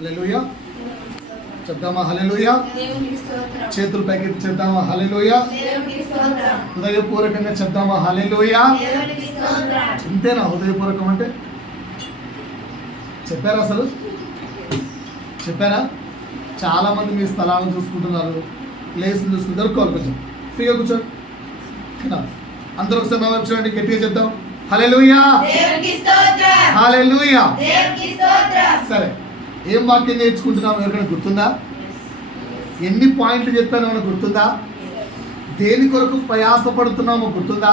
హల్లెలూయా చెప్దామా? హల్లెలూయా. చేతులు పైకి చెప్దామా? హల్లెలూయా. హృదయపూర్వకంగా చెప్దామా? హల్లెలూయా. ఇంతేనా హృదయపూర్వకం అంటే? చెప్పారా? అసలు చెప్పారా? చాలా మంది మీ స్థలాలను చూసుకుంటున్నారు, ప్లేస్ని చూసుకుంటారు. కోరు కొంచెం ఫ్రీగా కూర్చోండి. అందరూ ఒకసారి నా వైపు చూడండి, గట్టిగా చెప్దాం హల్లెలూయా. హల్లెలూయా. సరే, ఏం వాక్యం నేర్చుకుంటున్నాము? ఎవరికైనా గుర్తుందా? ఎన్ని పాయింట్లు చెప్పాను ఏమైనా గుర్తుందా? దేని కొరకు ప్రయాసపడుతున్నామో గుర్తుందా?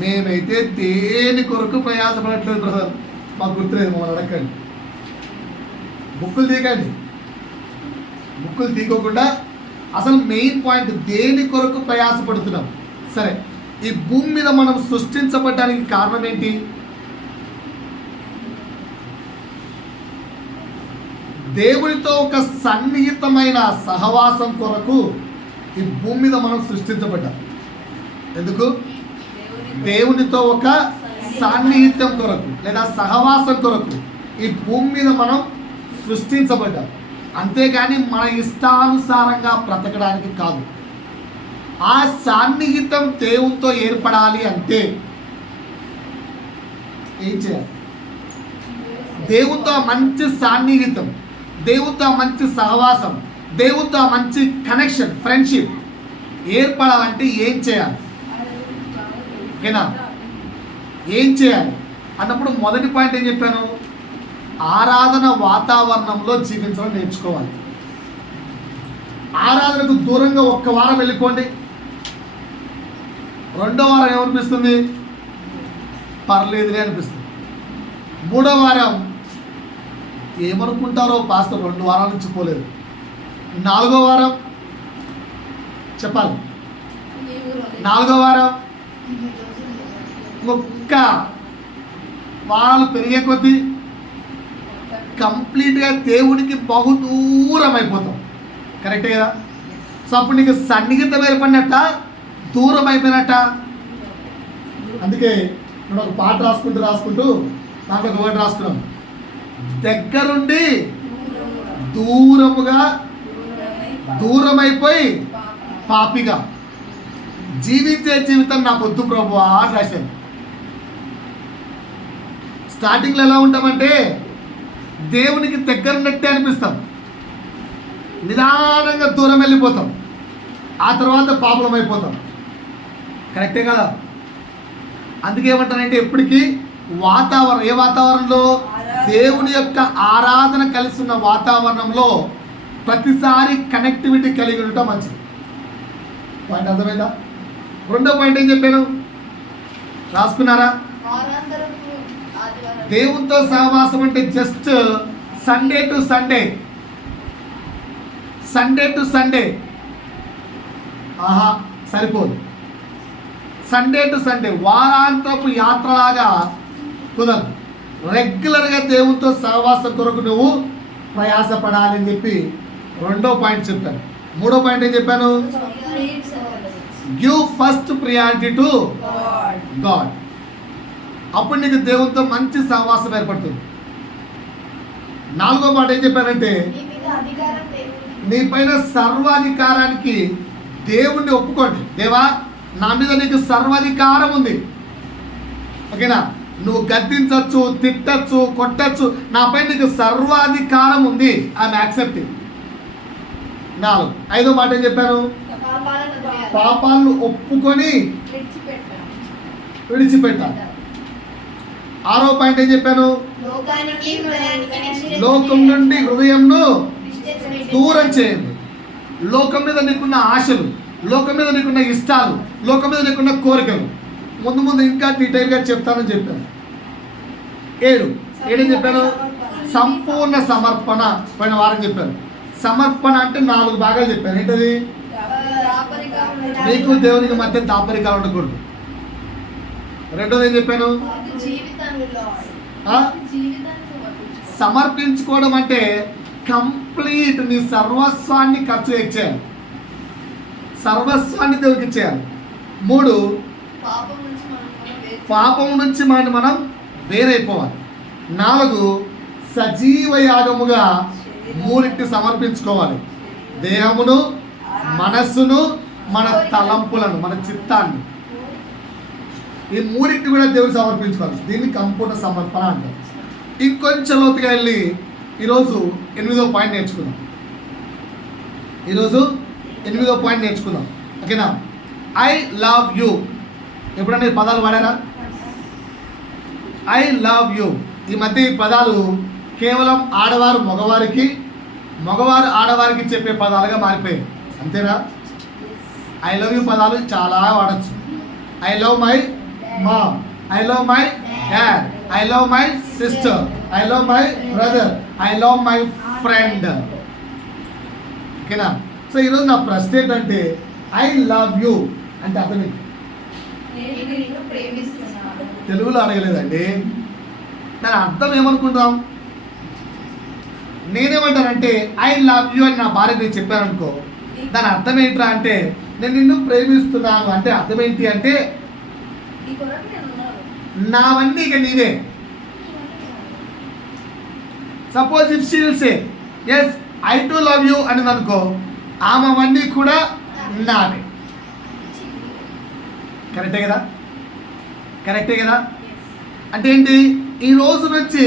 మేమైతే దేని కొరకు ప్రయాసపడట్లేదు బ్రదర్, మాకు గుర్తులేదు. మమ్మల్ని అడగండి, బుక్కులు తీయకండి. బుక్కులు తీయకుండా అసలు మెయిన్ పాయింట్ దేని కొరకు ప్రయాసపడుతున్నాం. సరే, ఈ భూమి మీద మనం సృష్టించబడడానికి కారణం ఏంటి? దేవునితో ఒక సన్నిహితమైన సహవాసం కొరకు ఈ భూమి మీద మనం సృష్టించబడ్డాం. ఎందుకు? దేవునితో ఒక సాన్నిహిత్యం కొరకు లేదా సహవాసం కొరకు ఈ భూమి మీద మనం సృష్టించబడ్డాం. అంతేగాని మన ఇష్టానుసారంగా బ్రతకడానికి కాదు. ఆ సాన్నిహిత్యం దేవునితో ఏర్పడాలి అంటే ఏం చేయాలి? దేవునితో మంచి సాన్నిహిత్యం, దేవునితో మంచి సహవాసం, దేవునితో మంచి కనెక్షన్, ఫ్రెండ్షిప్ ఏర్పడాలంటే ఏం చేయాలి? ఓకేనా? ఏం చేయాలి అన్నప్పుడు మొదటి పాయింట్ ఏం చెప్పాను? ఆరాధన వాతావరణంలో జీవించడం నేర్చుకోవాలి. ఆరాధనకు దూరంగా ఒక్క వారం వెళ్ళిపోండి, రెండో వారం ఏమనిపిస్తుంది? పర్లేదులే అనిపిస్తుంది. మూడో వారం ఏమనుకుంటారో పాస్టర్ 2 వారాల నుంచి పోలేదు. 4వ వారం చెప్పాలి. 4వ వారం ఒక్క వారాలు పెరిగే కొద్దీ కంప్లీట్గా దేవునికి బహు దూరం అయిపోతాం. కరెక్టే కదా? సో అప్పుడు నీకు సన్నిహితం ఏర్పడినట్ట, దూరం అయిపోయినట్ట. అందుకే నేను ఒక పాట రాసుకుంటూ దాంట్లో ఒక వర్డ్ రాసుకున్నాం. దగ్గరుండి దూరమైపోయి పాపిగా జీవించే జీవితం నాకు వద్దు ప్రభువా అని రాశాను. స్టార్టింగ్లో ఎలా ఉంటామంటే దేవునికి దగ్గరున్నట్టే అనిపిస్తాం, నిదానంగా దూరం వెళ్ళిపోతాం, ఆ తర్వాత పాపలం అయిపోతాం. కరెక్టే కదా? అందుకే ఏమంటానంటే ఎప్పటికీ వాతావరణం, ఏ వాతావరణంలో? దేవుని యొక్క ఆరాధన కలిసి ఉన్న వాతావరణంలో ప్రతిసారి కనెక్టివిటీ కలిగి ఉండటం మంచిది. పాయింట్ అర్థమైందా? రెండో పాయింట్ ఏం చెప్పాను? రాసుకున్నారా? దేవునితో సహవాసం అంటే జస్ట్ సండే టు సండే సరిపోదు. సండే టు సండే వారాంతపు యాత్రలాగా కుదరదు. రెగ్యులర్గా దేవునితో సహవాసం కొరకు నువ్వు ప్రయాసపడాలి అని చెప్పి రెండో పాయింట్ చెప్పాను. మూడో పాయింట్ ఏం చెప్పాను? Give first priority to God. అప్పుడు నీకు దేవునితో మంచి సహవాసం ఏర్పడుతుంది. 4వ మాట ఏం చెప్పానంటే నీ పైన సర్వాధికారానికి దేవుణ్ణి ఒప్పుకోండి. దేవా, నా మీద నీకు సర్వాధికారం ఉంది. ఓకేనా? నువ్వు గద్దించవచ్చు, తిట్టచ్చు, కొట్టచ్చు, నాపై నీకు సర్వాధికారం ఉంది. I'm accepting. 4. 5వ మాట ఏం చెప్పాను? పాపాలను ఒప్పుకొని విడిచిపెట్టాలి. 6వ పాయింట్ ఏం చెప్పాను? లోకం నుండి హృదయంను దూరం చేయండి. లోకం మీద నీకున్న ఆశలు, లోకం మీద నీకున్న ఇష్టాలు, లోకం మీద నీకున్న కోరికలు ముందు ఇంకా డీటెయిల్గా చెప్తానని చెప్పాను. 7 ఏం చెప్పాను? సంపూర్ణ సమర్పణ. పోయిన వారం చెప్పాను. సమర్పణ అంటే 4 భాగాలు చెప్పాను. ఏంటది? నీకు దేవునికి మధ్య దాపరికాలు ఉండకూడదు. రెండోది ఏం చెప్పాను? సమర్పించుకోవడం అంటే కంప్లీట్ నీ సర్వస్వాన్ని ఖర్చు చేయాలి, సర్వస్వాన్ని దేవునికి ఇచ్చేయాలి. 3 పాపం నుంచి మనం వేరైపోవాలి. 4 సజీవ యాగముగా మూడింటి సమర్పించుకోవాలి. దేహమును, మనస్సును, మన తలంపులను, మన చిత్తాన్ని, ఈ మూడింటి కూడా దేవుడు సమర్పించుకోవాలి. దీన్ని సంపూర్ణ సమర్పణ అంటారు. ఇంకొంచెం లోతుగా వెళ్ళి ఈరోజు 8వ పాయింట్ నేర్చుకుందాం. ఓకేనా? I love you. ఎప్పుడన్నా ఈ పదాలు వాడారా? I love you. ఈ మధ్య ఈ పదాలు కేవలం ఆడవారు మగవారు ఆడవారికి చెప్పే పదాలుగా మారిపోయాయి. అంతేనా? ఐ లవ్ యూ పదాలు చాలా వాడచ్చు. I love my mom, I love my dad, I love my sister, I love my brother, I love my friend. ఓకేనా? సో ఈరోజు నా ప్రశ్న ఏంటంటే ఐ లవ్ యూ అంటే అర్థం ఏంటి? తెలుగులో అడగలేదండి. దాని అర్థం ఏమనుకుంటాం? నేనేమంటానంటే ఐ లవ్ యూ అని నా భార్య నేను చెప్పాను అనుకో, దాని అర్థం ఏంట్రా అంటే నేను నిన్ను ప్రేమిస్తున్నాను అంటే అర్థం ఏంటి అంటే నావన్నీ ఇక నీవే. Suppose if she will say yes I too love you అని అనుకో, ఆమెవన్నీ కూడా నావే. కరెక్టే కదా? అంటే ఏంటి? ఈ రోజు నుంచి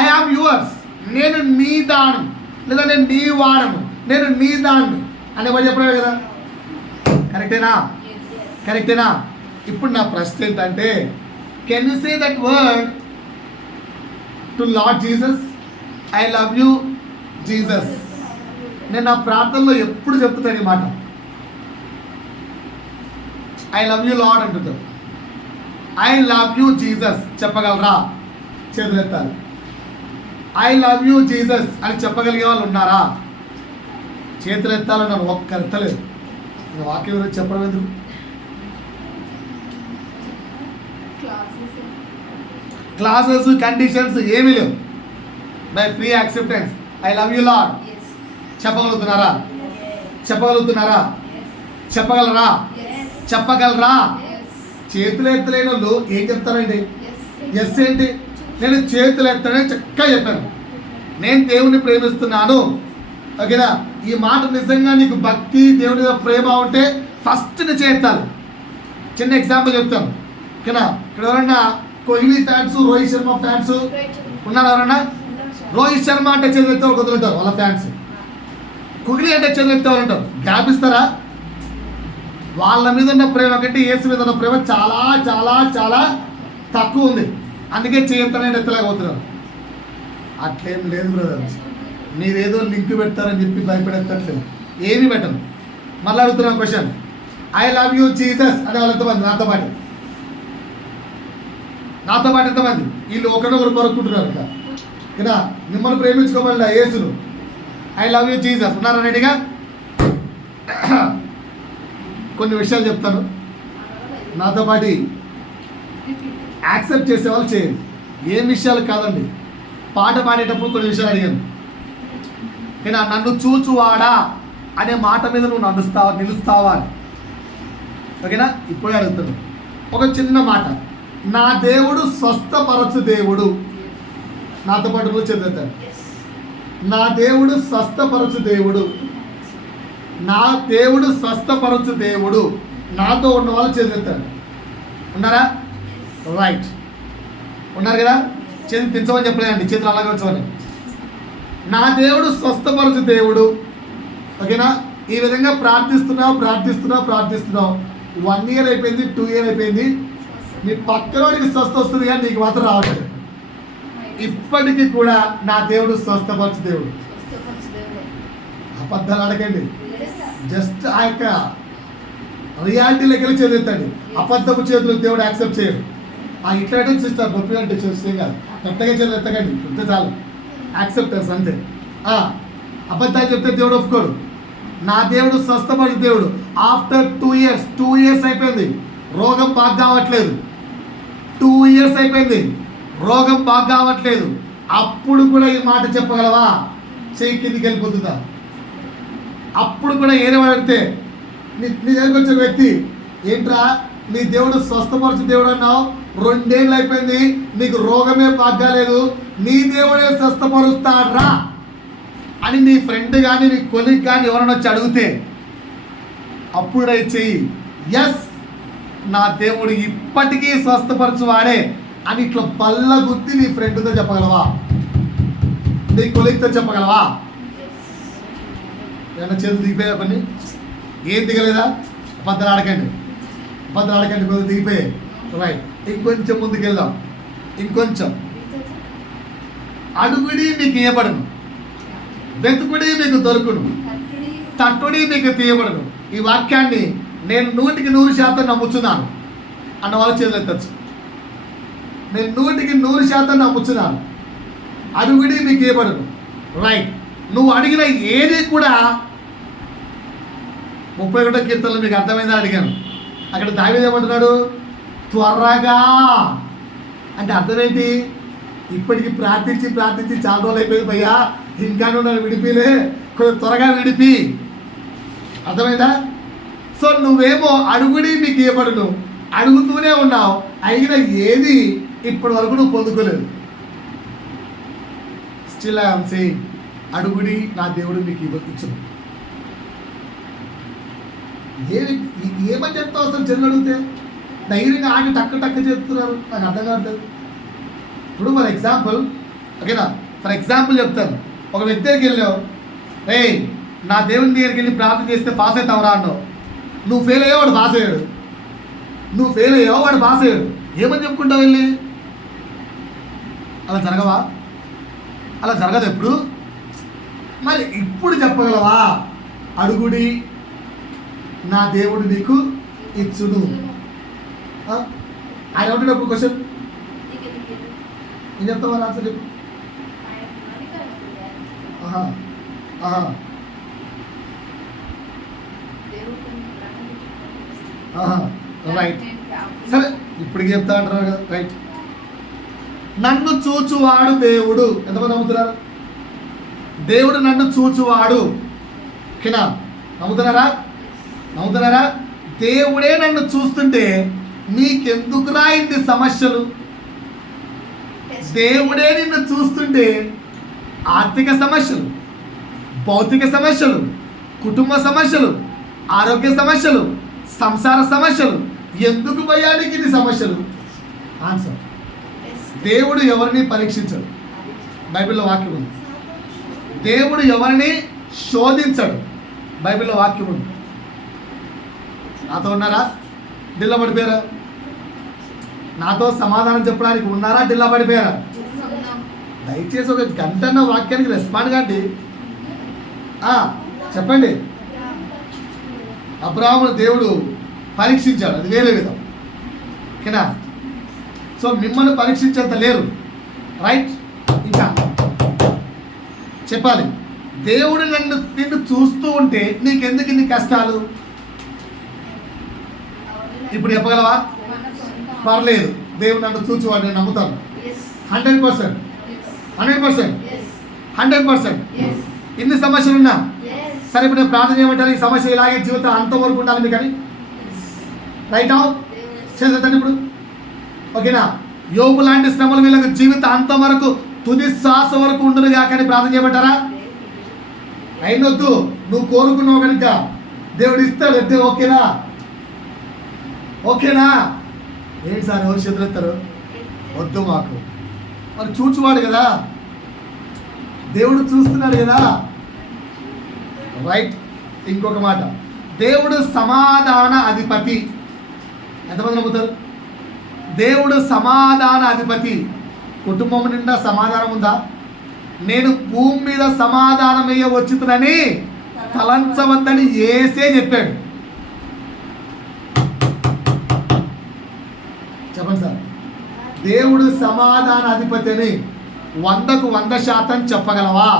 ఐ ఆమ్ యువర్స్, నేను నీ దాను, లేదా నేను నీ వాడను, నేను నీ దాన్ని అని ఎవరు చెప్పలేదు కదా? కరెక్టేనా? ఇప్పుడు నా ప్రశ్న ఏంటంటే can you say that word to lord Jesus? I love you Jesus. నేను నా ప్రార్థనలో ఎప్పుడు చెప్తాను ఈ మాట, ఐ లవ్ యూ లార్డ్ అంటుంటారు. ఐ లవ్ యూ జీసస్ చెప్పగలరా? చేతులు ఎత్తాలి. ఐ లవ్ యూ జీసస్ అని చెప్పగలిగే వాళ్ళు ఉన్నారా? చేతులు ఎత్తాలన్నాను, ఒక్కరు ఎత్తలేదు. వాక్యం గురించి చెప్పడం ఎందుకు? క్లాసెస్ కండిషన్స్ ఏమీ లేవు. By free acceptance I love you Lord చెప్పగలుగుతున్నారా? చెప్పగలరా? చేతులు ఎత్తలేని వాళ్ళు ఏం చెప్తారండి? ఎస్ ఏంటి? నేను చేతులు ఎత్తనే చక్కగా చెప్పాను, నేను దేవుని ప్రేమిస్తున్నాను. ఓకేనా? ఈ మాట నిజంగా నీకు భక్తి, దేవుని మీద ప్రేమ ఉంటే ఫస్ట్ ని చేస్తాను. చిన్న ఎగ్జాంపుల్ చెప్తాను. ఓకేనా? ఇక్కడ ఎవరన్నా కోహ్లీ ఫ్యాన్స్, రోహిత్ శర్మ ఫ్యాన్స్ ఉన్నారు ఎవరన్నా? రోహిత్ శర్మ అంటే చేతులెత్తే వాళ్ళు కుదురుంటారు వాళ్ళ ఫ్యాన్స్, కోహ్లీ అంటే చేతులెత్తే వాళ్ళు ఉంటారు. గ్యాప్ ఇస్తారా? వాళ్ళ మీద ఉన్న ప్రేమ కంటే యేసు మీద ఉన్న ప్రేమ చాలా చాలా చాలా తక్కువ ఉంది. అందుకే చేయొత్తనే ఎత్తలేకపోతున్నారు. అట్లేం లేదు బ్రదర్. మీరేదో లింక్ పెడతారని చెప్పి భయపడేటట్లేదు, ఏమీ పెట్టను. మళ్ళీ అడుగుతున్నాను question, I love you Jesus అనే వాళ్ళు ఎంతమంది? నాతో పాటు ఎంతమంది? వీళ్ళు ఒకరినొకరు కొరుక్కుంటున్నారు కదా. మిమ్మల్ని ప్రేమించుకోమని యేసును ఐ లవ్ యూ జీసస్ ఉన్నారనేటిగా. కొన్ని విషయాలు చెప్తాను, నాతో పాటు యాక్సెప్ట్ చేసేవాళ్ళు చేయండి. ఏం విషయాలు కాదండి. పాట పాడేటప్పుడు కొన్ని విషయాలు అడిగాను. నేను నన్ను చూచువాడా అనే మాట మీద నువ్వు నిలుస్తావా అని. ఓకేనా? ఇప్పుడే అడుగుతాను ఒక చిన్న మాట. నా దేవుడు స్వస్థపరచు దేవుడు. నాతో పాటు నువ్వు చదువుతాను. నా దేవుడు స్వస్థపరచు దేవుడు. నా దేవుడు స్వస్థపరచు దేవుడు. నాతో ఉన్న వాళ్ళు చదువుతారు. ఉన్నారా? రైట్, ఉన్నారు కదా? చేతులు తెంచమని చెప్పలేదండి, చేతులు అలాగే వచ్చమని. నా దేవుడు స్వస్థపరచు దేవుడు. ఓకేనా? ఈ విధంగా ప్రార్థిస్తున్నావు 1 year అయిపోయింది, 2 year అయిపోయింది. నీ పక్కనోడికి స్వస్థ వస్తుంది కానీ నీకు మాత్రం రావట్లేదు. ఇప్పటికీ కూడా నా దేవుడు స్వస్థపరచు దేవుడు. అబద్ధాలు అడగండి. జస్ట్ ఆ యొక్క రియాలిటీలోకి వెళ్ళి చదువుతాడు. అబద్ధపు చేతులు దేవుడు యాక్సెప్ట్ చేయడు. ఇట్లా సిస్టర్ నొప్పి అంటే చూస్తే కాదు, కొత్తగా చేతులు ఎత్తకండి, చెప్తే చాలు. యాక్సెప్టెన్స్ అంతే. అబద్ధాలు చెప్తే దేవుడు ఒప్పుకోడు. నా దేవుడు స్వస్థపరచు దేవుడు. ఆఫ్టర్ 2 years అయిపోయింది, రోగం బాగా కావట్లేదు. 2 years అయిపోయింది, రోగం బాగా కావట్లేదు. అప్పుడు కూడా ఈ మాట చెప్పగలవా? చెయ్యి కిందికి వెళ్ళిపోతుందా? అప్పుడు కూడా ఏదో అడిగితే నీ దగ్గరికి వచ్చిన వ్యక్తి, ఏంట్రా నీ దేవుడు స్వస్థపరచు దేవుడు అన్నావు, 2 ఏళ్ళు అయిపోయింది, నీకు రోగమే బాగాలేదు, నీ దేవుడే స్వస్థపరుస్తాడ్రా అని నీ ఫ్రెండ్ కానీ నీ కొలీగ్ కానీ ఎవరైనా వచ్చి అడిగితే అప్పుడే చెయ్యి, ఎస్ నా దేవుడు ఇప్పటికీ స్వస్థపరచువాడే అని ఇట్లా బల్ల గుర్తి నీ ఫ్రెండ్తో చెప్పగలవా? నీ కొలీగ్తో చెప్పగలవా? ఏమన్నా చేతులు దిగిపోయా కొన్ని? ఏం దిగలేదా? అబద్ధాలు ఆడకండి కొద్దిగా దిగిపోయాయి. రైట్, ఇంకొంచెం ముందుకు వెళ్దాం. ఇంకొంచెం. అడుగుడి మీకు ఇవ్వబడును, వెతుకుడి మీకు దొరుకును, తట్టుడి మీకు తీయబడును. ఈ వాక్యాన్ని నేను 100% నమ్ముచున్నాను అన్న వాళ్ళు చేతులు ఎత్తచ్చు. నేను 100% నమ్ముచున్నాను. అడుగుడి మీకు ఇవ్వబడును. రైట్, నువ్వు అడిగిన ఏది కూడా 31వ కీర్తనలో మీకు అర్థమైందని అడిగాను. అక్కడ దావీదు ఏమంటున్నాడు? త్వరగా. అంటే అర్థం ఏంటి? ఇప్పటికి ప్రార్థించి చాలా రోజులు అయిపోయింది భయ్యా, ఇంకా నన్ను విడిపిలే, కొంచెం త్వరగా విడిపి. అర్థమైందా? సో నువ్వేమో అడుగుడి మీకు ఇవ్వబడును, అడుగుతూనే ఉన్నావు, అయిన ఏది ఇప్పటి వరకు నువ్వు పొందుకోలేదు. స్టిల్ ఐ యామ్ సేయింగ్, అడుగుడి నా దేవుడు మీకు ఇచ్చును. ఏమని చెప్తావు అసలు? జన్లు అడిగితే ధైర్యంగా ఆగి టక్కు చేస్తున్నారు, నాకు అర్థం కావట్లేదు. ఇప్పుడు ఫర్ ఎగ్జాంపుల్, ఓకేనా, ఫర్ ఎగ్జాంపుల్ చెప్తాను. ఒక వ్యక్తి దగ్గరికి వెళ్ళావు, నా దేవుని దగ్గరికి వెళ్ళి ప్రార్థన చేస్తే పాస్ అవుతావురా అన్నావు. నువ్వు ఫెయిల్ అయ్యావు, వాడు పాస్ అయ్యాడు. నువ్వు ఫెయిల్ అయ్యావు, వాడు పాస్ అయ్యాడు. ఏమని చెప్పుకుంటావు వెళ్ళి? అలా జరగవా? అలా జరగదు ఎప్పుడు. మరి ఇప్పుడు చెప్పగలవా? అడుగుడి నా దేవుడు నీకు ఇచ్చును. ఆయన ఉంటేటప్పుడు క్వశ్చన్ ఏం చెప్తావా? ఆన్సర్ చెప్పు. రైట్, సరే ఇప్పటికి చెప్తా అంటారు కదా. రైట్, నన్ను చూచువాడు దేవుడు. ఎంతమంది నమ్ముతున్నారు? దేవుడు నన్ను చూచువాడు. ఓకేనా? నమ్ముతున్నారా? దేవుడే నన్ను చూస్తుంటే నీకెందుకురా ఇన్ని సమస్యలు? దేవుడే నిన్ను చూస్తుంటే ఆర్థిక సమస్యలు, భౌతిక సమస్యలు, కుటుంబ సమస్యలు, ఆరోగ్య సమస్యలు, సంసార సమస్యలు, ఎందుకు భయానికి ఇన్ని సమస్యలు? ఆన్సర్, దేవుడు ఎవరిని పరీక్షించడు. బైబిల్లో వాక్యం ఉంది. దేవుడు ఎవరిని శోధించడు. బైబిల్లో వాక్యం ఉంది. నాతో ఉన్నారా? ఢిల్లా పడిపోయారా? నాతో సమాధానం చెప్పడానికి ఉన్నారా? ఢిల్లా పడిపోయారా? దయచేసి ఒక గంటన్న వాక్యానికి రెస్పాండ్ కాండి. చెప్పండి. అబ్రాహామును దేవుడు పరీక్షించాడు, అది వేరే విధం. ఓకేనా? సో మిమ్మల్ని పరీక్షించేంత లేరు. రైట్, ఇంకా చెప్పాలి. దేవుడు నిన్ను చూస్తూ ఉంటే నీకెందుకు ఇన్ని కష్టాలు? ఇప్పుడు చెప్పగలవా? పర్లేదు, దేవుడు నన్ను చూచువాడు, నేను నమ్ముతాను 100%. ఇన్ని సమస్యలు ఉన్నా సరే, ఇప్పుడు నేను ప్రార్థన చేయమంటాను, ఈ సమస్య ఇలాగే జీవితం అంతవరకు ఉండాలి మీకు అని. రైట్ చేద్దాం ఇప్పుడు. ఓకేనా? యోబు లాంటి శ్రమలు వీళ్ళకి జీవితం అంతవరకు, తుది శ్వాస వరకు ఉండునుగా కానీ ప్రార్థన చేయమంటారా? అయినొద్దు, నువ్వు కోరుకున్నావు కనుక దేవుడు ఇస్తాడు. అంటే ఓకేనా? ఏంటి సార్ ఎవరు చేతులు ఎత్తారు? వద్దు మాకు. మరి చూచువాడు కదా, దేవుడు చూస్తున్నాడు కదా. రైట్, ఇంకొక మాట, దేవుడు సమాధాన అధిపతి. ఎంతమంది నమ్ముతారు? దేవుడు సమాధాన అధిపతి. కుటుంబం నిండా సమాధానం ఉందా? నేను భూమి మీద సమాధానమయ్య వచ్చుతునని తలంచవద్దని యేసే చెప్పాడు. చెప్పండి సార్, దేవుడు సమాధాన అధిపతి అని 100కు 100% చెప్పగలవా?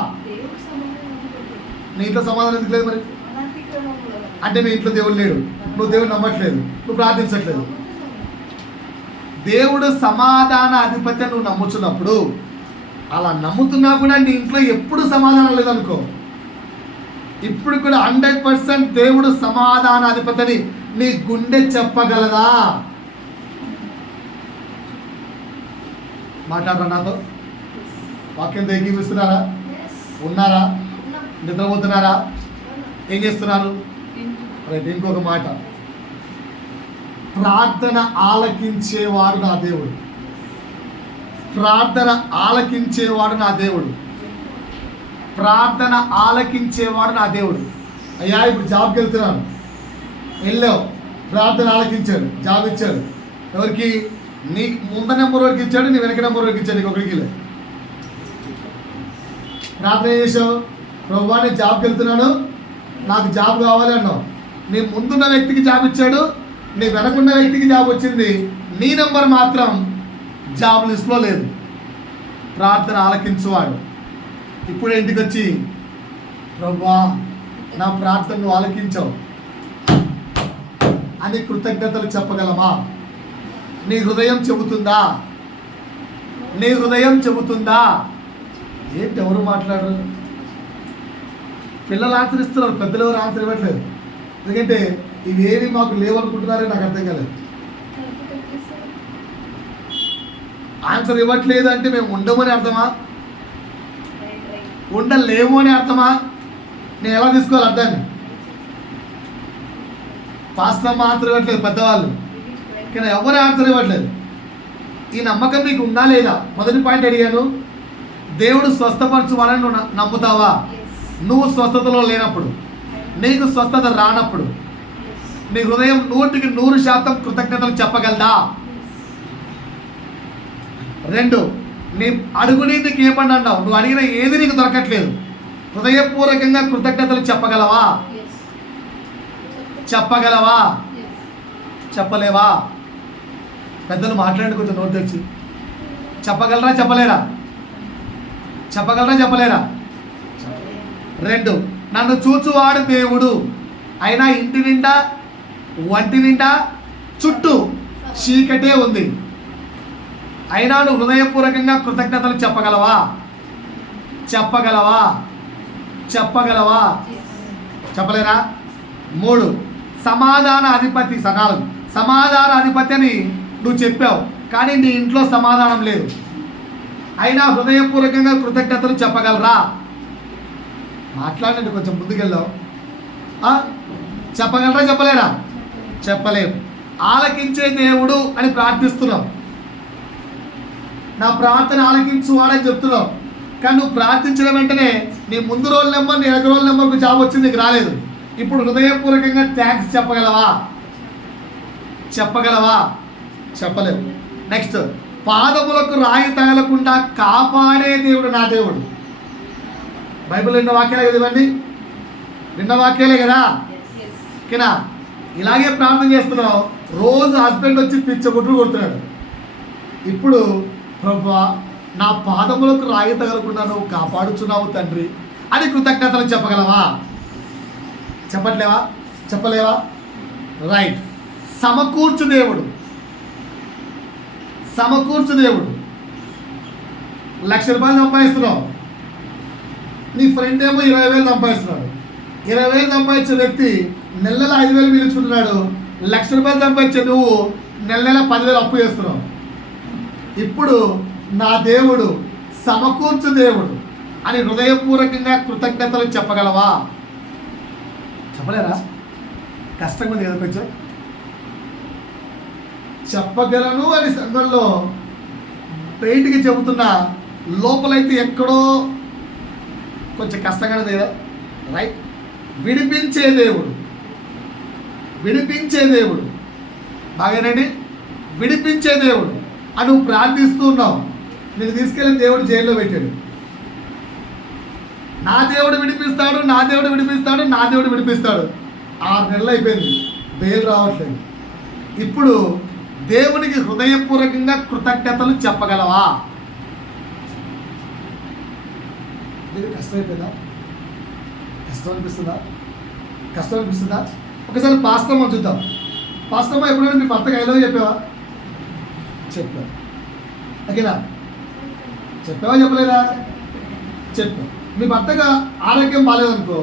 నీ ఇంట్లో సమాధానం ఎందుకు లేదు మరి? అంటే మీ ఇంట్లో దేవుడు లేడు, నువ్వు దేవుడు నమ్మట్లేదు, నువ్వు ప్రార్థించట్లేదు. దేవుడు సమాధాన అధిపతి నువ్వు నమ్ముతున్నప్పుడు, అలా నమ్ముతున్నా కూడా నీ ఇంట్లో ఎప్పుడు సమాధానం లేదనుకో, ఇప్పుడు కూడా 100% దేవుడు సమాధాన అధిపతిని నీ గుండె చెప్పగలదా? మాట్లాడరా నాతో? వాక్యంతో ఏకీపిస్తున్నారా? ఉన్నారా? నిద్రపోతున్నారా? ఏం చేస్తున్నారు? రైట్. ఇంకొక మాట, ప్రార్థన ఆలకించేవాడు నా దేవుడు. ప్రార్థన ఆలకించేవాడు నా దేవుడు. ప్రార్థన ఆలకించేవాడు నా దేవుడు. అయ్యా ఇప్పుడు జాబ్కి వెళ్తున్నాను, వెళ్ళావు, ప్రార్థన ఆలకించాడు, జాబ్ ఇచ్చాడు. ఎవరికి? నీ ముందు నెంబర్ వరకు ఇచ్చాడు, నీ వెనక నెంబర్ వరకు ఇచ్చాడు. నీకు ఒకరికి లేదు. ప్రార్థన చేసావు, ప్రభువా నేను జాబ్కి వెళ్తున్నాను, నాకు జాబ్ కావాలి అన్నావు. నీ ముందున్న వ్యక్తికి జాబ్ ఇచ్చాడు, నీ వెనకున్న వ్యక్తికి జాబ్ వచ్చింది, నీ నెంబర్ మాత్రం జాబ్ లిస్ట్లో లేదు. ప్రార్థన ఆలకించువాడు. ఇప్పుడు ఇంటికి వచ్చి, ప్రభువా నా ప్రార్థనను ఆలకించావు అని కృతజ్ఞతలు చెప్పగలమా? నీ హృదయం చెబుతుందా? నీ హృదయం చెబుతుందా? ఏంటి ఎవరు మాట్లాడరు? పిల్లలు ఆచరిస్తున్నారు, పెద్దలు ఎవరు ఆన్సర్ ఇవ్వట్లేదు. ఎందుకంటే ఇవేవి మాకు లేవనుకుంటున్నారని నాకు అర్థం కాలేదు. ఆన్సర్ ఇవ్వట్లేదు అంటే మేము ఉండమని అర్థమా? ఉండలేము అని అర్థమా? నేను ఎలా తీసుకోవాలి అర్థాన్ని? పాస్టమ్మ ఆన్సర్ ఇవ్వట్లేదు, పెద్దవాళ్ళు, కానీ ఎవరు ఆన్సర్ ఇవ్వట్లేదు. ఈ నమ్మకం మీకు ఉందా లేదా? మొదటి పాయింట్ అడిగాను, దేవుడు స్వస్థపరచువాలని నువ్వు నమ్ముతావా? నువ్వు స్వస్థతలో లేనప్పుడు, నీకు స్వస్థత రానప్పుడు నీ హృదయం 100% కృతజ్ఞతలు చెప్పగలదా? 2, నీ అడుగుని నీకు ఏమన్నా అన్నావు, నువ్వు అడిగిన ఏది నీకు దొరకట్లేదు, హృదయపూర్వకంగా కృతజ్ఞతలు చెప్పగలవా? చెప్పగలవా? చెప్పలేవా? పెద్దలు మాట్లాడండి, కొంచెం నోట్ తెచ్చి. చెప్పగలరా? చెప్పలేరా? చెప్పగలరా? చెప్పలేరా? 2, నన్ను చూచువాడు దేవుడు, అయినా ఇంటి నిండా వంటి నిండా చుట్టూ చీకటే ఉంది, అయినా నువ్వు హృదయపూర్వకంగా కృతజ్ఞతలు చెప్పగలవా? చెప్పగలవా? చెప్పగలవా? చెప్పలేరా? 3, సమాధాన అధిపతి. 4, సమాధాన అధిపతి అని నువ్వు చెప్పావు, కానీ నీ ఇంట్లో సమాధానం లేదు, అయినా హృదయపూర్వకంగా కృతజ్ఞతలు చెప్పగలరా? మాట్లాడండి, కొంచెం ముందుకెళ్ళావు. చెప్పగలరా? చెప్పలేరా? చెప్పలేము. ఆలకించే దేవుడు అని ప్రార్థిస్తున్నావు, నా ప్రార్థన ఆలకించు వాడని చెప్తున్నావు, కానీ నువ్వు ప్రార్థించిన వెంటనే నీ ముందు రోల్ నెంబర్, నీ వెనక రోల్ నెంబర్కు జాబ్ వచ్చింది, నీకు రాలేదు. ఇప్పుడు హృదయపూర్వకంగా థ్యాంక్స్ చెప్పగలవా? చెప్పగలవా? చెప్పలేవు. నెక్స్ట్, పాదములకు రాయి తగలకుండా కాపాడే దేవుడు నా దేవుడు. బైబిల్ నిన్న వాక్యాలే కదా ఇవన్నీ, నిన్న వాక్యాలే కదా. ఓకేనా? ఇలాగే ప్రార్థన చేస్తున్నావు, రోజు హస్బెండ్ వచ్చి పిచ్చగొట్టుడు కొడుతున్నాడు. ఇప్పుడు ప్రభువా నా పాదములకు రాయి తగలకుండా నువ్వు కాపాడుచున్నావు తండ్రి అని కృతజ్ఞతలు చెప్పగలవా? చెప్పట్లేవా? చెప్పలేవా? రైట్. సమకూర్చు దేవుడు. సమకూర్చు దేవుడు. 1,00,000 రూపాయలు సంపాదిస్తున్నావు, నీ ఫ్రెండ్ ఏమో 20,000 సంపాదిస్తున్నాడు. 20,000 సంపాదించే వ్యక్తి నెల 5,000 మిగుల్చుకుంటున్నాడు. 1,00,000 రూపాయలు సంపాదించే నువ్వు నెల 10,000 అప్పు చేస్తున్నావు. ఇప్పుడు నా దేవుడు సమకూర్చు దేవుడు అని హృదయపూర్వకంగా కృతజ్ఞతలు చెప్పగలవా? చెప్పలేరా? కష్టంగా ఉంది కదా కొంచెం. చెప్పగలను అని సంఘంలో బయటికి చెబుతున్నా, లోపలైతే ఎక్కడో కొంచెం కష్టంగా ఉంది కదా. రైట్. విడిపించే దేవుడు. విడిపించే దేవుడు. బాగానండి, విడిపించే దేవుడు అని నువ్వు ప్రార్థిస్తున్నావు. నేను తీసుకెళ్ళిన దేవుడు జైల్లో పెట్టాడు. నా దేవుడు విడిపిస్తాడు, నా దేవుడు విడిపిస్తాడు, నా దేవుడు విడిపిస్తాడు. 6 నెలలు అయిపోయింది, బెయిల్ రావట్లేదు. ఇప్పుడు దేవునికి హృదయపూర్వకంగా కృతజ్ఞతలు చెప్పగలవా? ఇది కష్టమైపోయిందా? కష్టం అనిపిస్తుందా? కష్టం అనిపిస్తుందా? ఒకసారి పాస్తమ్మ చూద్దాం. పాస్తమ్మ ఎప్పుడైనా మీ భర్తకు ఐ లవ్ చెప్పావా? చెప్పావు. ఓకేనా? చెప్పావా? చెప్పలేదా? చెప్పావు. మీ భర్తకు ఆరోగ్యం బాగాలేదనుకో,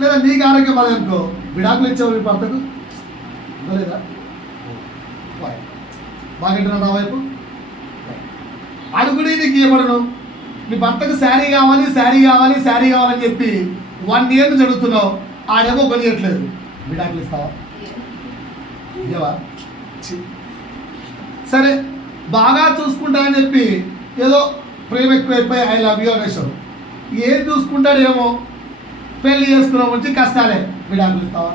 లేదా నీకు ఆరోగ్యం బాగాలేదనుకో, విడాకులు ఇచ్చావు మీ భర్తకు, ఇవ్వలేదా? బాగా నా వైపు అడుగుడి నీకు ఇవ్వబడను. మీ భర్తకు శారీ కావాలి, శారీ కావాలి, శారీ కావాలని చెప్పి 1 year నుంచి అడుగుతున్నావు, ఆడేమో కొనియట్లేదు. విడాకులు ఇస్తావా? ఇవ్వవా? సరే బాగా చూసుకుంటానని చెప్పి ఏదో ప్రేమ ఎక్కువైపోయి ఐ లవ్ యూ అనేసావు. ఏం చూసుకుంటాడేమో, పెళ్లి చేసుకున్నావు వచ్చి కష్టాలే. విడాకులు ఇస్తావా?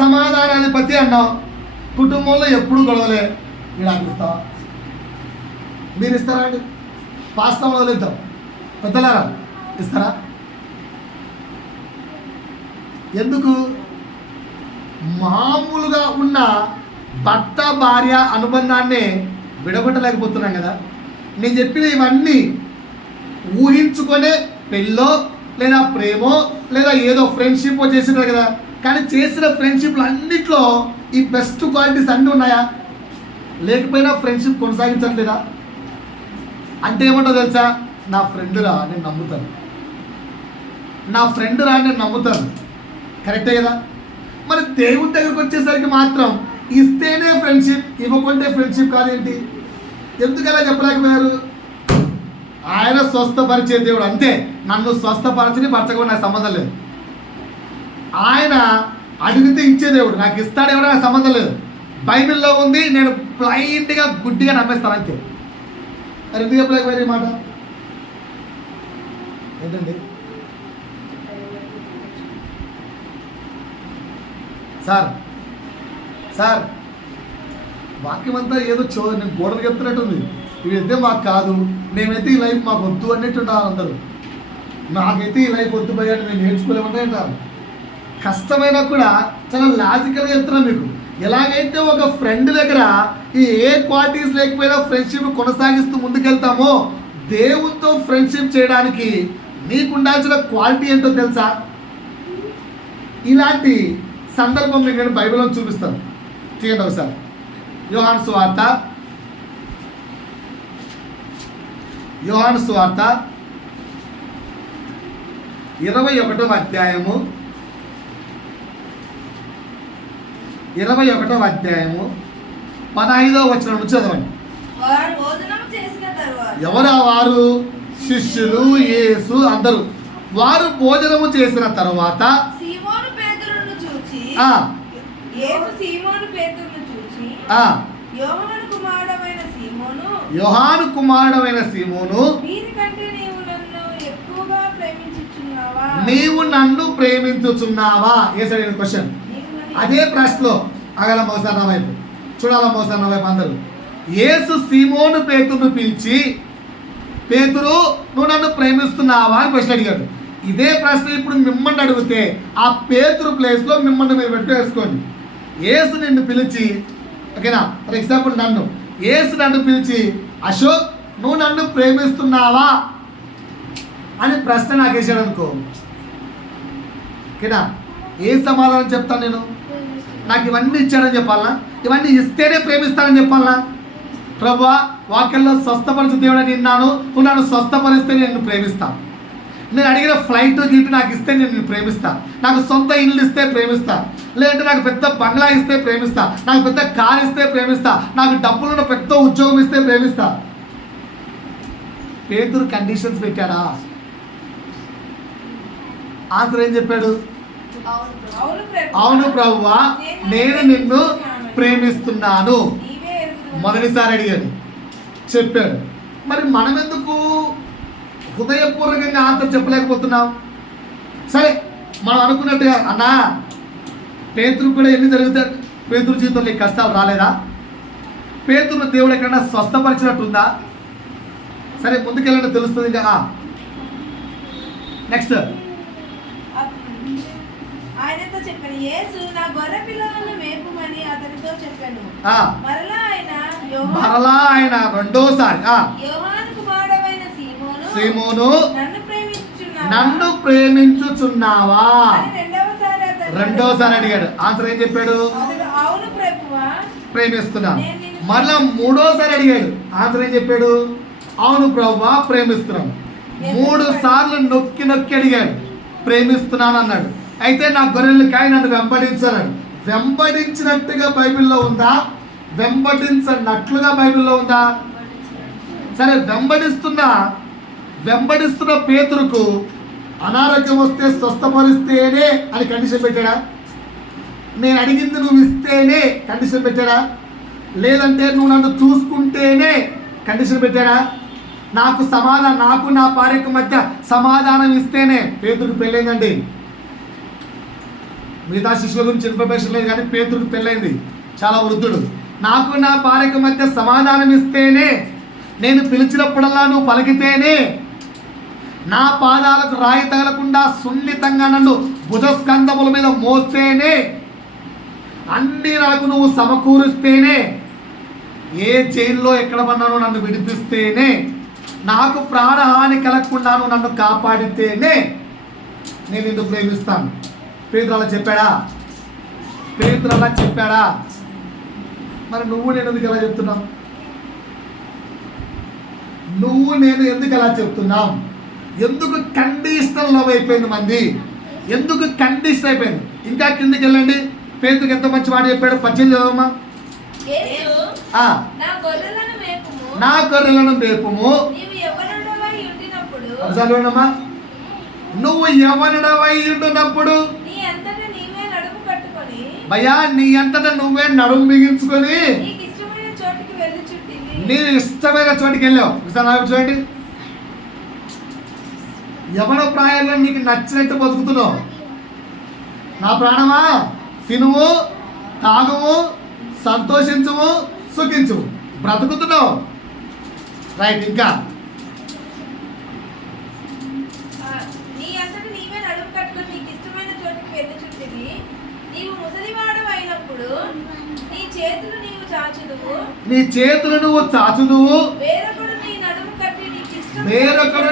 సమాధానాధిపతి అన్నావు, కుటుంబంలో ఎప్పుడు గొడవలే. విడాకులు ఇస్తావా? మీరు ఇస్తారా అండి? పాస్తం వదిలేద్దాం, పెద్దలారా ఇస్తారా? ఎందుకు? మామూలుగా ఉన్న భర్త భార్య అనుబంధాన్ని విడగొట్టలేకపోతున్నాం కదా. నేను చెప్పిన ఇవన్నీ ఊహించుకొనే పెళ్ళో లేదా ప్రేమో లేదా ఏదో ఫ్రెండ్షిప్ చేసినారు కదా. కానీ చేసిన ఫ్రెండ్షిప్లు అన్నిట్లో ఈ బెస్ట్ క్వాలిటీస్ అన్నీ ఉన్నాయా? లేకపోయినా ఫ్రెండ్షిప్ కొనసాగించట్లేదా? అంటే ఏమంటో తెలుసా? నా ఫ్రెండ్ రా నేను నమ్ముతాను, నా ఫ్రెండ్ రా నేను నమ్ముతాను. కరెక్టే కదా. మరి దేవుని దగ్గరికి వచ్చేసరికి మాత్రం ఇస్తేనే ఫ్రెండ్షిప్, ఇవ్వకుంటే ఫ్రెండ్షిప్ కాదేంటి? ఎందుకు అలా చెప్పలేకపోయారు? ఆయన స్వస్థపరిచే దేవుడు, అంతే. నన్ను స్వస్థపరచని పరచకుండా నాకు సంబంధం లేదు. ఆయన అడిగితే ఇచ్చే దేవుడు, నాకు ఇస్తాడేమో నాకు సంబంధం లేదు. బైబిల్లో ఉంది, నేను బ్లైండ్గా గుడ్డిగా నమ్మేస్తాను అంతే. మరి ఎందుకు చెప్పలేకపోయారు ఈ మాట? ఏంటండి సార్? సార్ వాక్యం అంతా ఏదో నేను గోడలు చెప్తున్నట్టుంది. ఇవైతే మాకు కాదు, మేమైతే ఈ లైఫ్ మాకు వద్దు అన్నట్టు ఉంటారు అందరూ. నాకైతే ఈ లైఫ్ వద్దు పోయాడు, మేము నేర్చుకోలేమంటే అంటారు. కష్టమైనా కూడా చాలా లాజికల్గా చెప్తున్నాను మీకు. ఎలాగైతే ఒక ఫ్రెండ్ దగ్గర ఈ ఏ క్వాలిటీస్ లేకపోయినా ఫ్రెండ్షిప్ కొనసాగిస్తూ ముందుకెళ్తామో, దేవునితో ఫ్రెండ్షిప్ చేయడానికి నీకు ఉండాల్సిన క్వాలిటీ ఏంటో తెలుసా? ఇలాంటి సందర్భం మీకు నేను బైబిల్లో చూపిస్తాను. చూడండి ఒకసారి. యోహాను సువార్త 21వ అధ్యాయము 15వ వచనం నుంచి చదవండి. ఎవరు వారు? శిష్యులు, యేసు, అందరూ. వారు భోజనము చేసిన తరువాత యోహాను కుమారుడైన సీమోను, నీవు నన్ను ప్రేమించుచున్నావా? ఏసాడు క్వశ్చన్. అదే ప్రశ్నలో అగల మోసాన్న వైపు చూడాల, మోసాన్న వైపు అందరూ. యేసు సీమోను పేతురును పిలిచి, పేతురు నువ్వు నన్ను ప్రేమిస్తున్నావా అని క్వశ్చన్ అడిగాడు. ఇదే ప్రశ్న ఇప్పుడు మిమ్మల్ని అడిగితే ఆ పేతురు ప్లేస్లో మిమ్మల్ని మీరు పెట్టువేసుకోండి. యేసు నిన్ను పిలిచి, ఓకేనా, ఫర్ ఎగ్జాంపుల్ నన్ను, యేసు నన్ను పిలిచి, అశోక్ నువ్వు నన్ను ప్రేమిస్తున్నావా అని ప్రశ్న నాకు వేసాడు అనుకో, ఓకేనా, ఏ సమాధానం చెప్తాను నేను? నాకు ఇవన్నీ ఇచ్చాడని చెప్పాలనా? ఇవన్నీ ఇస్తేనే ప్రేమిస్తానని చెప్పాలనా? ప్రభువా వాక్యంలో స్వస్థపరిచే దేవుడు అని విన్నాను, నువ్వు నన్ను స్వస్థపరిస్తే నేను ప్రేమిస్తాను. నేను అడిగిన ఫ్లైట్ గిఫ్ట్ నాకు ఇస్తే నేను ప్రేమిస్తా, నాకు సొంత ఇల్లు ఇస్తే ప్రేమిస్తా, లేదంటే నాకు పెద్ద బంగ్లా ఇస్తే ప్రేమిస్తా, నాకు పెద్ద కార్ ఇస్తే ప్రేమిస్తా, నాకు డబ్బులున్న పెద్ద ఉద్యోగం ఇస్తే ప్రేమిస్తా. పేతురు కండిషన్స్ పెట్టాడా? ఆన్సర్ ఏం చెప్పాడు? అవును ప్రభువా నేను నిన్ను ప్రేమిస్తున్నాను. మొదటిసారి అడిగాడు, చెప్పాడు. మరి మనం ఎందుకు హృదయపూర్వకంగా ఆన్సర్ చెప్పలేకపోతున్నాం? సరే మనం అనుకున్నట్టుగా అన్నా పేతురు కూడా ఎన్ని జరుగుతాయి? పేతురు జీవితంలో కష్టాలు రాలేదా? పేతురు దేవుడు ఎక్కడన్నా స్వస్థపరిచినట్టుందా? సరే ముందుకెళ్ళండి, తెలుస్తుంది ఇంకా. నెక్స్ట్ ఆయనతో చెప్పాను, యేసు నా గొర్రె పిల్లలను మేపుమని అతనితో చెప్పాను. మరలా ఆయన రెండోసారి యోహాను కుమారుడైన సీమోను నన్ను ప్రేమించుచున్నావా? రెండోసారి అడిగాడు. ఆన్సర్ ఏం చెప్పాడు? అవును ప్రభువా ప్రేమిస్తున్నాను. మరలా మూడోసారి అడిగాడు. ఆన్సర్ ఏం చెప్పాడు? అవును ప్రభువా ప్రేమిస్తున్నాను. 3 సార్లు నొక్కి నొక్కి అడిగాడు, ప్రేమిస్తున్నాను అన్నాడు. అయితే నా గొర్రెలు కాయ నన్ను వెంబడించాడు. వెంబడించినట్టుగా బైబిల్లో ఉందా, వెంబడించనట్లుగా బైబిల్లో ఉందా? సరే, వెంబడిస్తున్న పేతురుకు అనారోగ్యం వస్తే స్వస్థపరిస్తేనే అని కండిషన్ పెట్టాడా? నేను అడిగింది నువ్వు ఇస్తేనే కండిషన్ పెట్టాడా? లేదంటే నువ్వు నన్ను చూసుకుంటేనే కండిషన్ పెట్టాడా? నాకు నా భార్యకు మధ్య సమాధానం ఇస్తేనే పేతురుకు పెళ్ళైందండి. మిగతా శిష్యుల గురించి ఇన్ఫర్మేషన్ లేదు, కానీ పేతురుకు పెళ్ళైంది, చాలా వృద్ధుడు. నాకు నా భార్యకు మధ్య సమాధానం ఇస్తేనే, నేను పిలిచినప్పుడల్లా నువ్వు పలికితేనే, నా పాదాలకు రాయి తగలకుండా సున్నితంగా నన్ను భుజస్కంధముల మీద మోస్తేనే, అన్నీ నాకు నువ్వు సమకూరుస్తేనే, ఏ జైల్లో ఎక్కడ పన్నానో నన్ను విడిపిస్తేనే, నాకు ప్రాణహాని కలగకుండా నన్ను కాపాడితేనే నేను నిన్ను ప్రేమిస్తాను. పేతురు అలా చెప్పాడా? మరి నువ్వు నేను ఎందుకు అలా చెప్తున్నావు? ఎందుకు కండిషనల్ లవ్ అయిపోయింది మంది? ఎందుకు కండిషన్ అయిపోయింది? ఇంకా కిందకి వెళ్ళండి. పేతురుకి ఎంత మంచి మాట చెప్పాడు, 18 చదవమ్మా. నా గొర్రెలను మేపుము. నువ్వు యవ్వనుడవై ఉంటున్నప్పుడు భయ్యా, నీ అంతటా నువ్వే నడుము బిగించుకొని నీ ఇష్టమైన చోటికి వెళ్ళావు. ఒకసారి చూడండి, యవ్వన ప్రాయంలో నీకు నచ్చినట్టు బతుకుతున్నావు. నా ప్రాణమా, తినుము, తాగుము, సంతోషించుము, సుఖించుము, బ్రతుకుతున్నావు. రైట్. ఇంకా నీ చేతులు నువ్వు చాచుదువు, వేరొకడు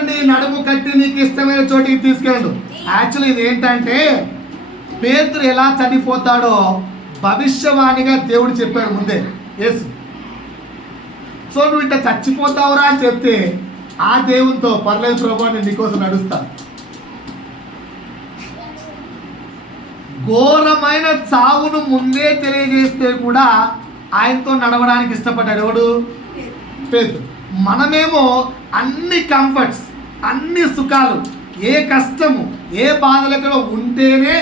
నీ నడుము కట్టి నీకు ఇష్టమైన చోటికి తీసుకెళ్ళు. యాక్చువల్లీ ఇది ఏంటంటే, పేతురు ఎలా చనిపోతాడో భవిష్యవాణిగా దేవుడు చెప్పాడు ముందే, యేసు. సో నువ్వు ఇట్లా చచ్చిపోతావురా అని చెప్తే, ఆ దేవునితో పర్లేదు ప్రభు నేను నీకోసం నడుస్తా. ఘోరమైన చావును ముందే తెలియజేస్తే కూడా ఆయనతో నడవడానికి ఇష్టపడ్డాడు. ఎవడు? పేతురు. మనమేమో అన్ని కంఫర్ట్స్, అన్ని సుఖాలు, ఏ కష్టము, ఏ బాధలు ఉంటేనే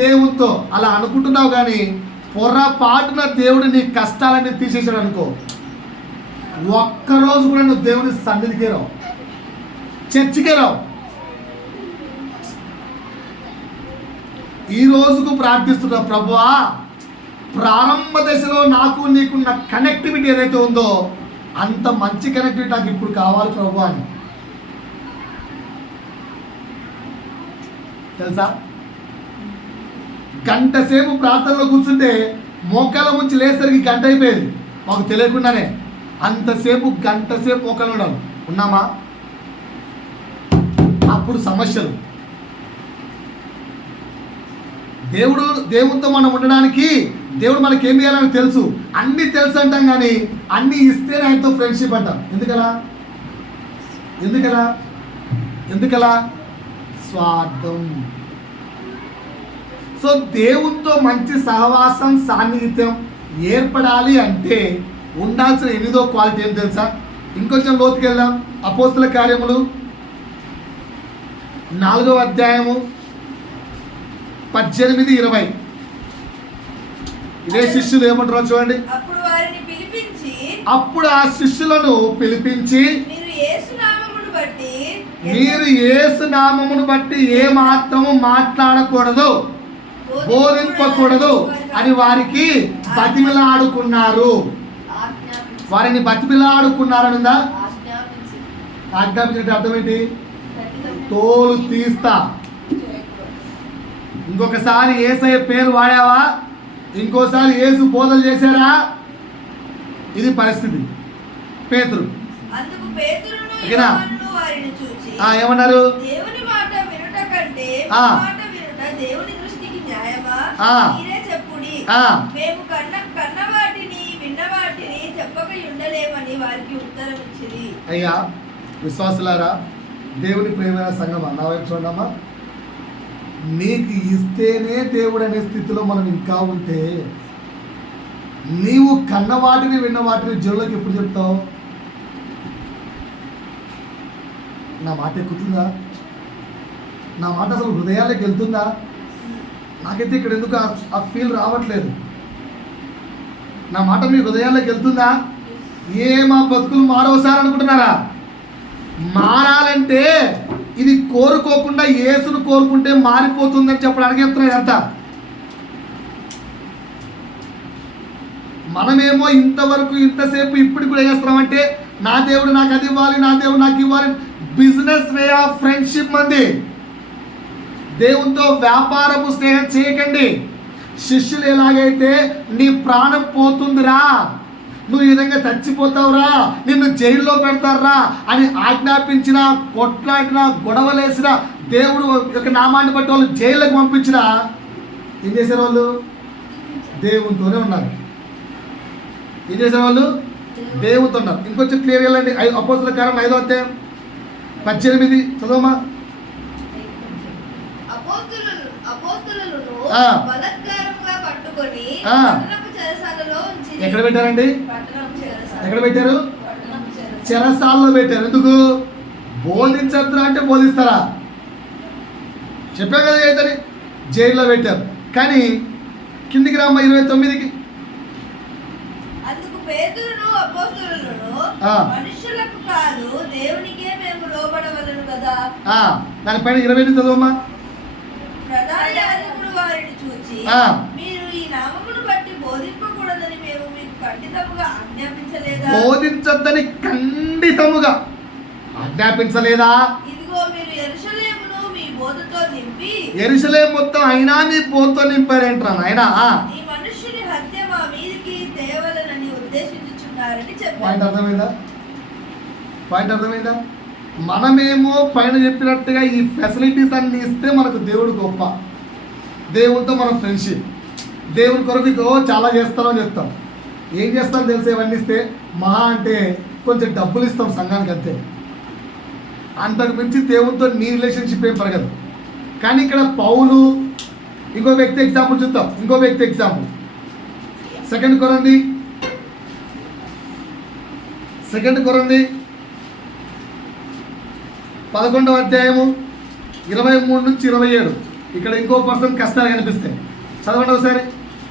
దేవునితో అలా అనుకుంటున్నావు. కానీ పొరపాటున దేవుడు నీ కష్టాలన్నీ తీసేసాడు అనుకో, ఒక్కరోజు కూడా నువ్వు దేవుని సన్నిధికి రావు, చర్చికి రావు. ఈ రోజుకు ప్రార్థిస్తున్నా, ప్రభువా ప్రారంభ దశలో నాకు నీకున్న కనెక్టివిటీ ఏదైతే ఉందో అంత మంచి కనెక్టివిటీ నాకు ఇప్పుడు కావాలి ప్రభు అని. తెలుసా, గంట సేపు ప్రార్థనలో కూర్చుంటే మోకాల ముంచి లేసరికి గంట అయిపోయేది మాకు తెలియకుండానే. అంతసేపు గంట సేపు మోకాలు ఉన్నామా? అప్పుడు సమస్యలు. దేవుడితో మనం ఉండడానికి దేవుడు మనకి ఏమి చేయాలని తెలుసు, అన్నీ తెలుసు అంటాం. కానీ అన్నీ ఇస్తేనే ఆయనతో ఫ్రెండ్షిప్ అంటాం. ఎందుకలా? స్వార్థం. సో దేవునితో మంచి సహవాసం, సాన్నిహిత్యం ఏర్పడాలి అంటే ఉండాల్సిన 8వ క్వాలిటీ ఏం తెలుసా? ఇంకొంచెం లోతుకి వెళ్దాం. అపోస్తుల కార్యములు 4వ అధ్యాయము 18-20. ఇదే శిష్యులు ఏమంటారో చూడండి. అప్పుడు ఆ శిష్యులను పిలిపించి, మీరు యేసు నామమును బట్టి ఏ మాత్రము మాట్లాడకూడదు, బోధింపకూడదు అని వారికి బతిమిలాడుకున్నారు. వారిని బతిమిలాడుకున్నారనుందా? ఆజ్ఞాపించిన అర్థం ఏంటి? తోలు తీస్తా. ఇంకొకసారి యేసయ్య పేరు వాడావా, ఇంకోసారి యేసు బోధలు చేశారా, ఇది పరిస్థితి. పేతురు ఏమన్నారు? అయ్యా విశ్వాసులారా, దేవుని ప్రేమైన సంగమా, నా వైపు చూడమ్మా. నీకు ఇస్తేనే దేవుడు అనే స్థితిలో మనం ఇంకా ఉంటే, నీవు కన్న వాటిని విన్న వాటిని జనులకు ఎప్పుడు చెప్తావు? నా మాట ఎక్కుతుందా? నా మాట అసలు హృదయాలకు వెళ్తుందా? నాకైతే ఇక్కడ ఎందుకు ఆ ఫీల్ రావట్లేదు. నా మాట మీ హృదయాలకు వెళ్తుందా? మా బతుకులు మారవసారి అనుకుంటున్నారా? మారాలంటే ఇది కోరుకోకుండా యేసును కోరుకుంటే మారిపోతుందని చెప్పడానికి చెప్తున్నాయి అంతా. మనమేమో ఇంతవరకు ఇంతసేపు ఇప్పుడు కూడా చేస్తున్నామంటే, నా దేవుడు నాకు అది ఇవ్వాలి, నా దేవుడు నాకు ఇవ్వాలి. బిజినెస్ వే ఆఫ్ ఫ్రెండ్షిప్ మంది. దేవునితో వ్యాపారము స్నేహం చేయకండి. శిష్యులు ఎలాగైతే నీ ప్రాణం పోతుందిరా, నువ్వు ఈ విధంగా చచ్చిపోతావురా, నిన్ను జైల్లో పెడతారా అని ఆజ్ఞాపించిన, కొట్లాడిన, గొడవలేసిన, దేవుడు యొక్క నామాన్ని బట్టి వాళ్ళు జైలుకి పంపించిన, ఏం చేశారు వాళ్ళు? దేవునితోనే ఉన్నారు. ఏం చేశారు వాళ్ళు? దేవునితో ఉన్నారు. ఇంకొంచెం క్లియర్ వెళ్ళండి. అపోస్తలుల కార్యం 5వ అధ్యాయం 18 చదవమా. ఎక్కడ పెట్టారండి? ఎక్కడ పెట్టారు? చెరసాల్లో పెట్టారు. ఎందుకు? బోధించద్దురా అంటే బోధిస్తారా? చెప్పారు కదా అయితే జైల్లో పెట్టారు. కానీ కిందికి రామ్మ 29కి. అందుకు పేతురును అపోస్తలులను మనుషులకు కాదు దేవునికే మేము లోబడవలెను కదా. దానిపైన 20 చదవమ్మా. ప్రధాన యాజకుడు వారిని చూచి, మీరు ఈ నామమును బట్టి బోధింపకూడదని మేము మీకు ఖండితముగా ఆజ్ఞాపించలేదా? బోధించొద్దని ఖండితముగా ఆజ్ఞాపించలేదా? ఇదిగో మీరు యెరూషలేమును మీ బోధతో నింపి, యెరూషలేము మొత్తం అయినా మీ బోధతో నింపారేంట్రా నాయనా? ఈ మనుష్యుని హత్య మా మీదికి తేవలనని ఉద్దేశించుచున్నారని చెప్పారు. పాయింట్ అర్థమైందా? మనమేమో పైన చెప్పినట్టుగా ఈ ఫెసిలిటీస్ అన్ని ఇస్తే మనకు దేవుడు గొప్ప, దేవునితో మన ఫ్రెండ్షిప్, దేవుని కొరకు చాలా చేస్తామని చెప్తాం. ఏం చేస్తాం తెలుసా? ఇవన్నీ ఇస్తే మహా అంటే కొంచెం డబ్బులు ఇస్తాం సంఘానికి, అంతే. అంతకు మించి దేవునితో నీ రిలేషన్షిప్ ఏం పెరగదు. కానీ ఇక్కడ పౌలు, ఇంకో వ్యక్తి ఎగ్జాంపుల్ చూద్దాం. ఇంకో వ్యక్తి ఎగ్జాంపుల్ 2 కొరింథీ 11వ అధ్యాయము 23 నుంచి 27. ఇక్కడ ఇంకో పర్సన్ కష్టాలు కనిపిస్తాయి. చదవండి ఒకసారి.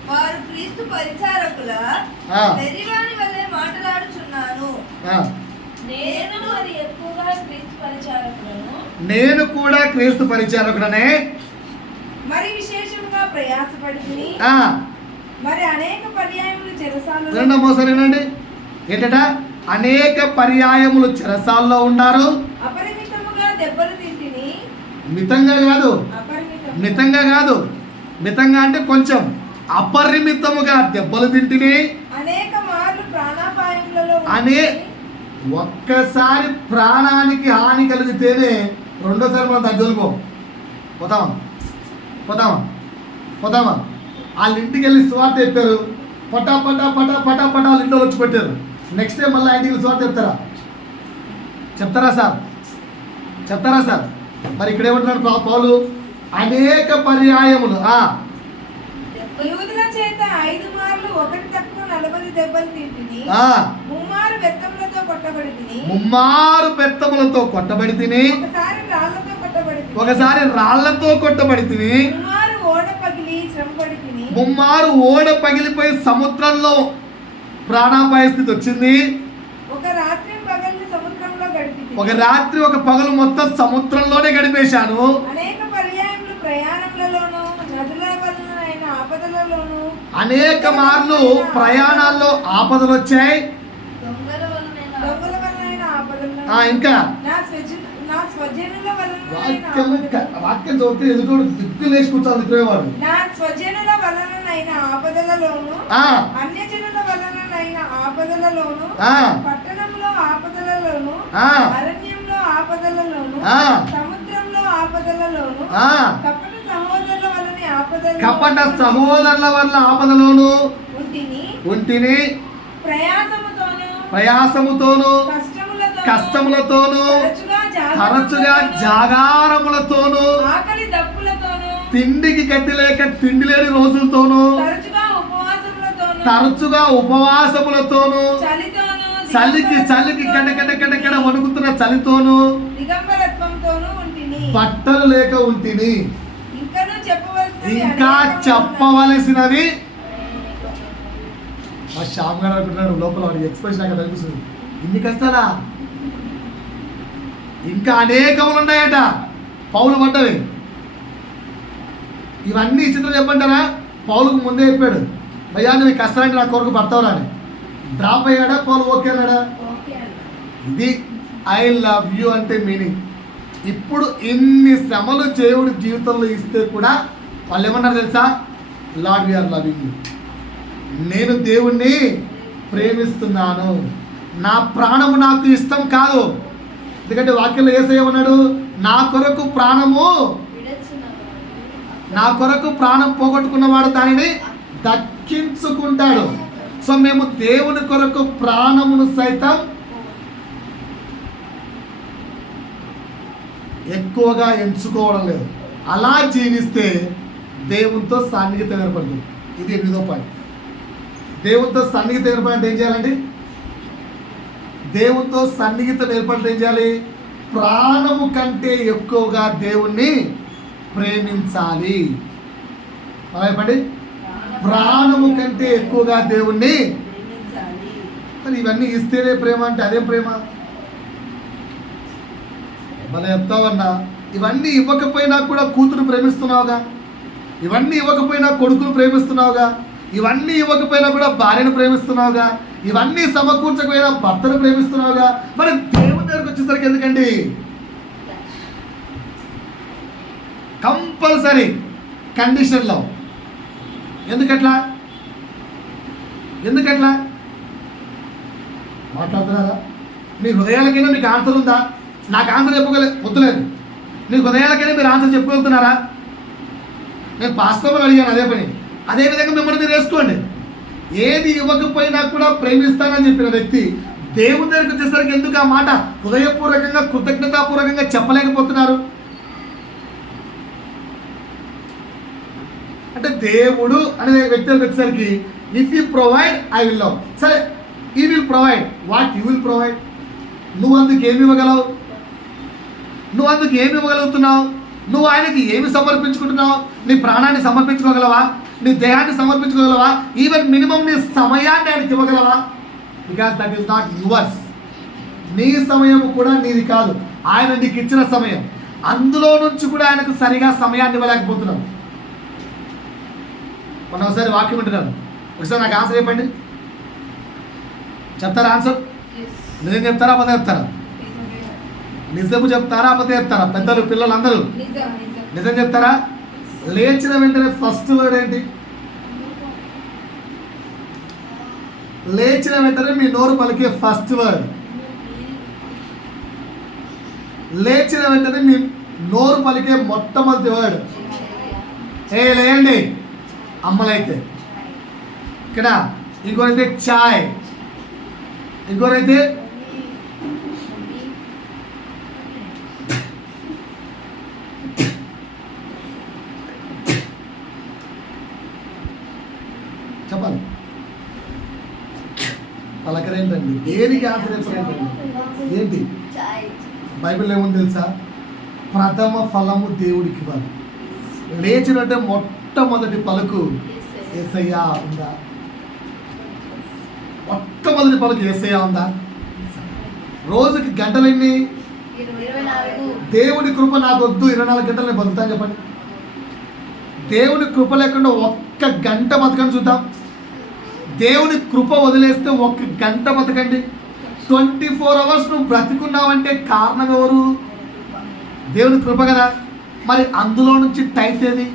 వారు క్రీస్తు పరిచారకుల వెర్రివాని వలె మాట్లాడుచున్నాను. నేను కూడా క్రీస్తు పరిచారకుడనే మరి విశేషముగా ప్రయాసపడుతుని మరి అనేక పర్యాయములు చెరసాలలో. రెండోసారి ఏంటట? అనేక పర్యాయములు చెరసాల్లో ఉన్నారు. అపరిమితముగా దెబ్బలు తింటిని. మితంగా కాదు, మితంగా అంటే కొంచెం, అపరిమితముగా దెబ్బలు తింటిని. అనేక మార్లు ప్రాణాపాయములలో ఒక్కసారి ప్రాణానికి హాని కలిగితేనే రెండోసారి మనం దగ్గరకు పోతామా? వాళ్ళ ఇంటికి వెళ్ళి స్వార్థ చెప్పారు, పటా వాళ్ళ ఇంట్లో వచ్చి పెట్టారు. నెక్స్ట్ టైం మళ్ళీ ఇంటికి స్వార్థ చెప్తారా సార్? మరి ఇక్కడ ఏమంటున్నాడు పౌలు? అనేక పర్యాయములు యూదుల చేత 5 మార్లు ఒకటి తక్కువ 40 దెబ్బలు తింటిని. ముమ్మారు బెత్తములతో కొట్టబడి తిని. ఒకసారి రాళ్లతో కొట్టబడి తిని. ముమ్మారు ఓడ పగిలిపోయి సముద్రంలో ప్రాణాపాయ స్థితి వచ్చింది. ఒక రాత్రి ఒక పగలు మొత్తం సముద్రంలోనే గడిపేశాను. అనేక పర్యాయములు ప్రయాణములలోను నదుల వలన ఆపదలలోను. అనేక మార్లు ప్రయాణాల్లో ఆపదలు వచ్చాయి. దొంగల వలన ఆపదలు. ఇంకా నా స్వజనుల వలన వాక్యం చదివితే ఎదుగు దిక్కులు వేసి కూర్చోవాలి నిద్రవాడు. నా స్వజనుల వలనైన ఆపదలలోను, అన్యజనుల వలనైన ఆపదలలోను, పట్టణంలో ఆపదలలోను, అరణ్యంలో ఆపదలలోను, సముద్రంలో ఆపదలలోను, కపట సహోదరుల వలన ఆపదలోను ఉంటిని. ప్రయాసముతోను కష్టములతోను తరచుగా జాగారములతోను తిండికి గతి లేక తిండి లేని రోజులతోనూ, తరచుగా ఉపవాసములతోనూ, చలికి కడకడ వణుకుతున్న చలితోనూ, బట్టలు లేక ఉంటిని. ఇంకా చెప్పవలసినవి. మా శ్యామ్ గారు అనుకుంటున్నాడు లోపల ఎక్స్ప్రెషన్ అక్కడ కనిపిస్తుంది. ఇన్ని కష్టాలా? ఇంకా అనేకములు ఉన్నాయట పౌలు పడ్డవి. ఇవన్నీ ఇచ్చిందో చెప్పంటారా? పౌలుకు ముందే చెప్పాడు, భయ్యా నువ్వు ఈ కష్టాలంటే నా కొరకు పడతావురా అని. డ్రాప్ అయ్యాడా పౌలు? ఓకే అన్నాడా? ఇది ఐ లవ్ యూ అంటే మీనింగ్. ఇప్పుడు ఇన్ని శ్రమలు దేవుడి జీవితంలో ఇస్తే కూడా వాళ్ళు ఏమన్నారు తెలుసా? Lord we are loving you. నేను దేవుణ్ణి ప్రేమిస్తున్నాను, నా ప్రాణము నాకు ఇష్టం కాదు. ఎందుకంటే వాక్యంలో యేసయ్య ఉన్నాడు, నా కొరకు ప్రాణం పోగొట్టుకున్నవాడు దానిని దక్కించుకుంటాడు. సో మేము దేవుని కొరకు ప్రాణమును సైతం ఎక్కువగా ఎంచుకోవడం లేదు. అలా జీవిస్తే దేవునితో సన్నిహితం ఏర్పడుతుంది. ఇది 8వ పాయింట్. దేవునితో సన్నిహితం ఏర్పడంటే ఏం చేయాలండి? దేవునితో సన్నిహితం ఏర్పడితే ఏం చేయాలి? ప్రాణము కంటే ఎక్కువగా దేవుణ్ణి ప్రేమించాలి. చెప్పండి, ప్రాణము కంటే ఎక్కువగా దేవుణ్ణి. మరి ఇవన్నీ ఇస్తేనే ప్రేమ అంటే అదేం ప్రేమ? మనం చెప్తావన్నా, ఇవన్నీ ఇవ్వకపోయినా కూడా కూతురు ప్రేమిస్తున్నావుగా, ఇవన్నీ ఇవ్వకపోయినా కొడుకును ప్రేమిస్తున్నావుగా, ఇవన్నీ ఇవ్వకపోయినా కూడా భార్యను ప్రేమిస్తున్నావుగా, ఇవన్నీ సమకూర్చకపోయినా భర్తను ప్రేమిస్తున్నావుగా. మరి దేవుని దగ్గరకు వచ్చేసరికి ఎందుకండి? కంపల్సరీ కండిషన్లో. ఎందుకట్లా మాట్లాడుతున్నారా? మీ హృదయాలకైనా మీకు ఆన్సర్ ఉందా? నాకు ఆన్సర్ వద్దులేదు. మీ హృదయాలకైనా మీరు ఆన్సర్ చెప్పగలుగుతున్నారా? నేను వాస్తవం అడిగాను అదే పని. అదేవిధంగా మిమ్మల్ని మీరు వేసుకోండి. ఏది ఇవ్వకపోయినా కూడా ప్రేమిస్తానని చెప్పిన వ్యక్తి దేవుని దగ్గరికి వచ్చేసరికి ఎందుకు ఆ మాట హృదయపూర్వకంగా కృతజ్ఞతాపూర్వకంగా చెప్పలేకపోతున్నారు? అంటే దేవుడు అనే వ్యక్తి వచ్చేసరికి if you provide I will love. సరే, ఈ will provide what you will provide. నువ్వు అందుకు ఏమి ఇవ్వగలవు? నువ్వు అందుకు ఏమి ఇవ్వగలుగుతున్నావు? నువ్వు ఆయనకి ఏమి సమర్పించుకుంటున్నావు? నీ ప్రాణాన్ని సమర్పించుకోగలవా? నీ దేహాన్ని సమర్పించుకోగలవా? ఈవెన్ మినిమం నీ సమయాన్ని ఆయనకి ఇవ్వగలవా? Because that is not yours. నీ సమయం కూడా నీది కాదు, ఆయన నీకు ఇచ్చిన సమయం. అందులో నుంచి కూడా ఆయనకు సరిగా సమయాన్ని ఇవ్వలేకపోతున్నావు. మనం ఒకసారి వాక్యం వింటున్నాను, ఒకసారి నాకు ఆన్సర్ చెప్పండి. చెప్తారా ఆన్సర్? నిజం చెప్తారా అబద్ధం చెప్తారా? నిజము చెప్తారా అబద్ధం చెప్తారా? పెద్దలు పిల్లలు అందరూ నిజం చెప్తారా? లేచిన వెంటనే ఫస్ట్ వర్డ్ ఏంటి? లేచిన వెంటనే మీ నోరు పలికే ఫస్ట్ వర్డ్. లేచిన వెంటనే మీ నోరు పలికే మొట్టమొదటి వర్డ్ లేయండి అమ్మలైతే. ఇక్కడ ఇంకోరైతే చాయ్, ఇంకోరైతే చెప్పాలి. పలకరేంటండి? దేనికి ఆశ్రయించలేంటండి? ఏంటి బైబిల్ ఏముంది తెలుసా? ప్రథమ ఫలము దేవుడికి ఇవ్వాలి. లేచినట్టే మొట్టమొదటి పలుకు యేసయ్యా ఉందా? మొట్టమొదటి పలుకు యేసయ్యా ఉందా? రోజుకి గంటలెన్ని? దేవుడి కృప నాకు వద్దు, 24 గంటలు నేను బతుకుతాను చెప్పండి. దేవుని కృప లేకుండా ఒక్క గంట బతకండి చూద్దాం. దేవుని కృప వదిలేస్తే ఒక్క గంట బతకండి. 24 అవర్స్ నువ్వు బ్రతికున్నావంటే కారణం ఎవరు? దేవుని కృప కదా. మరి అందులో నుంచి టైట్ ఏది?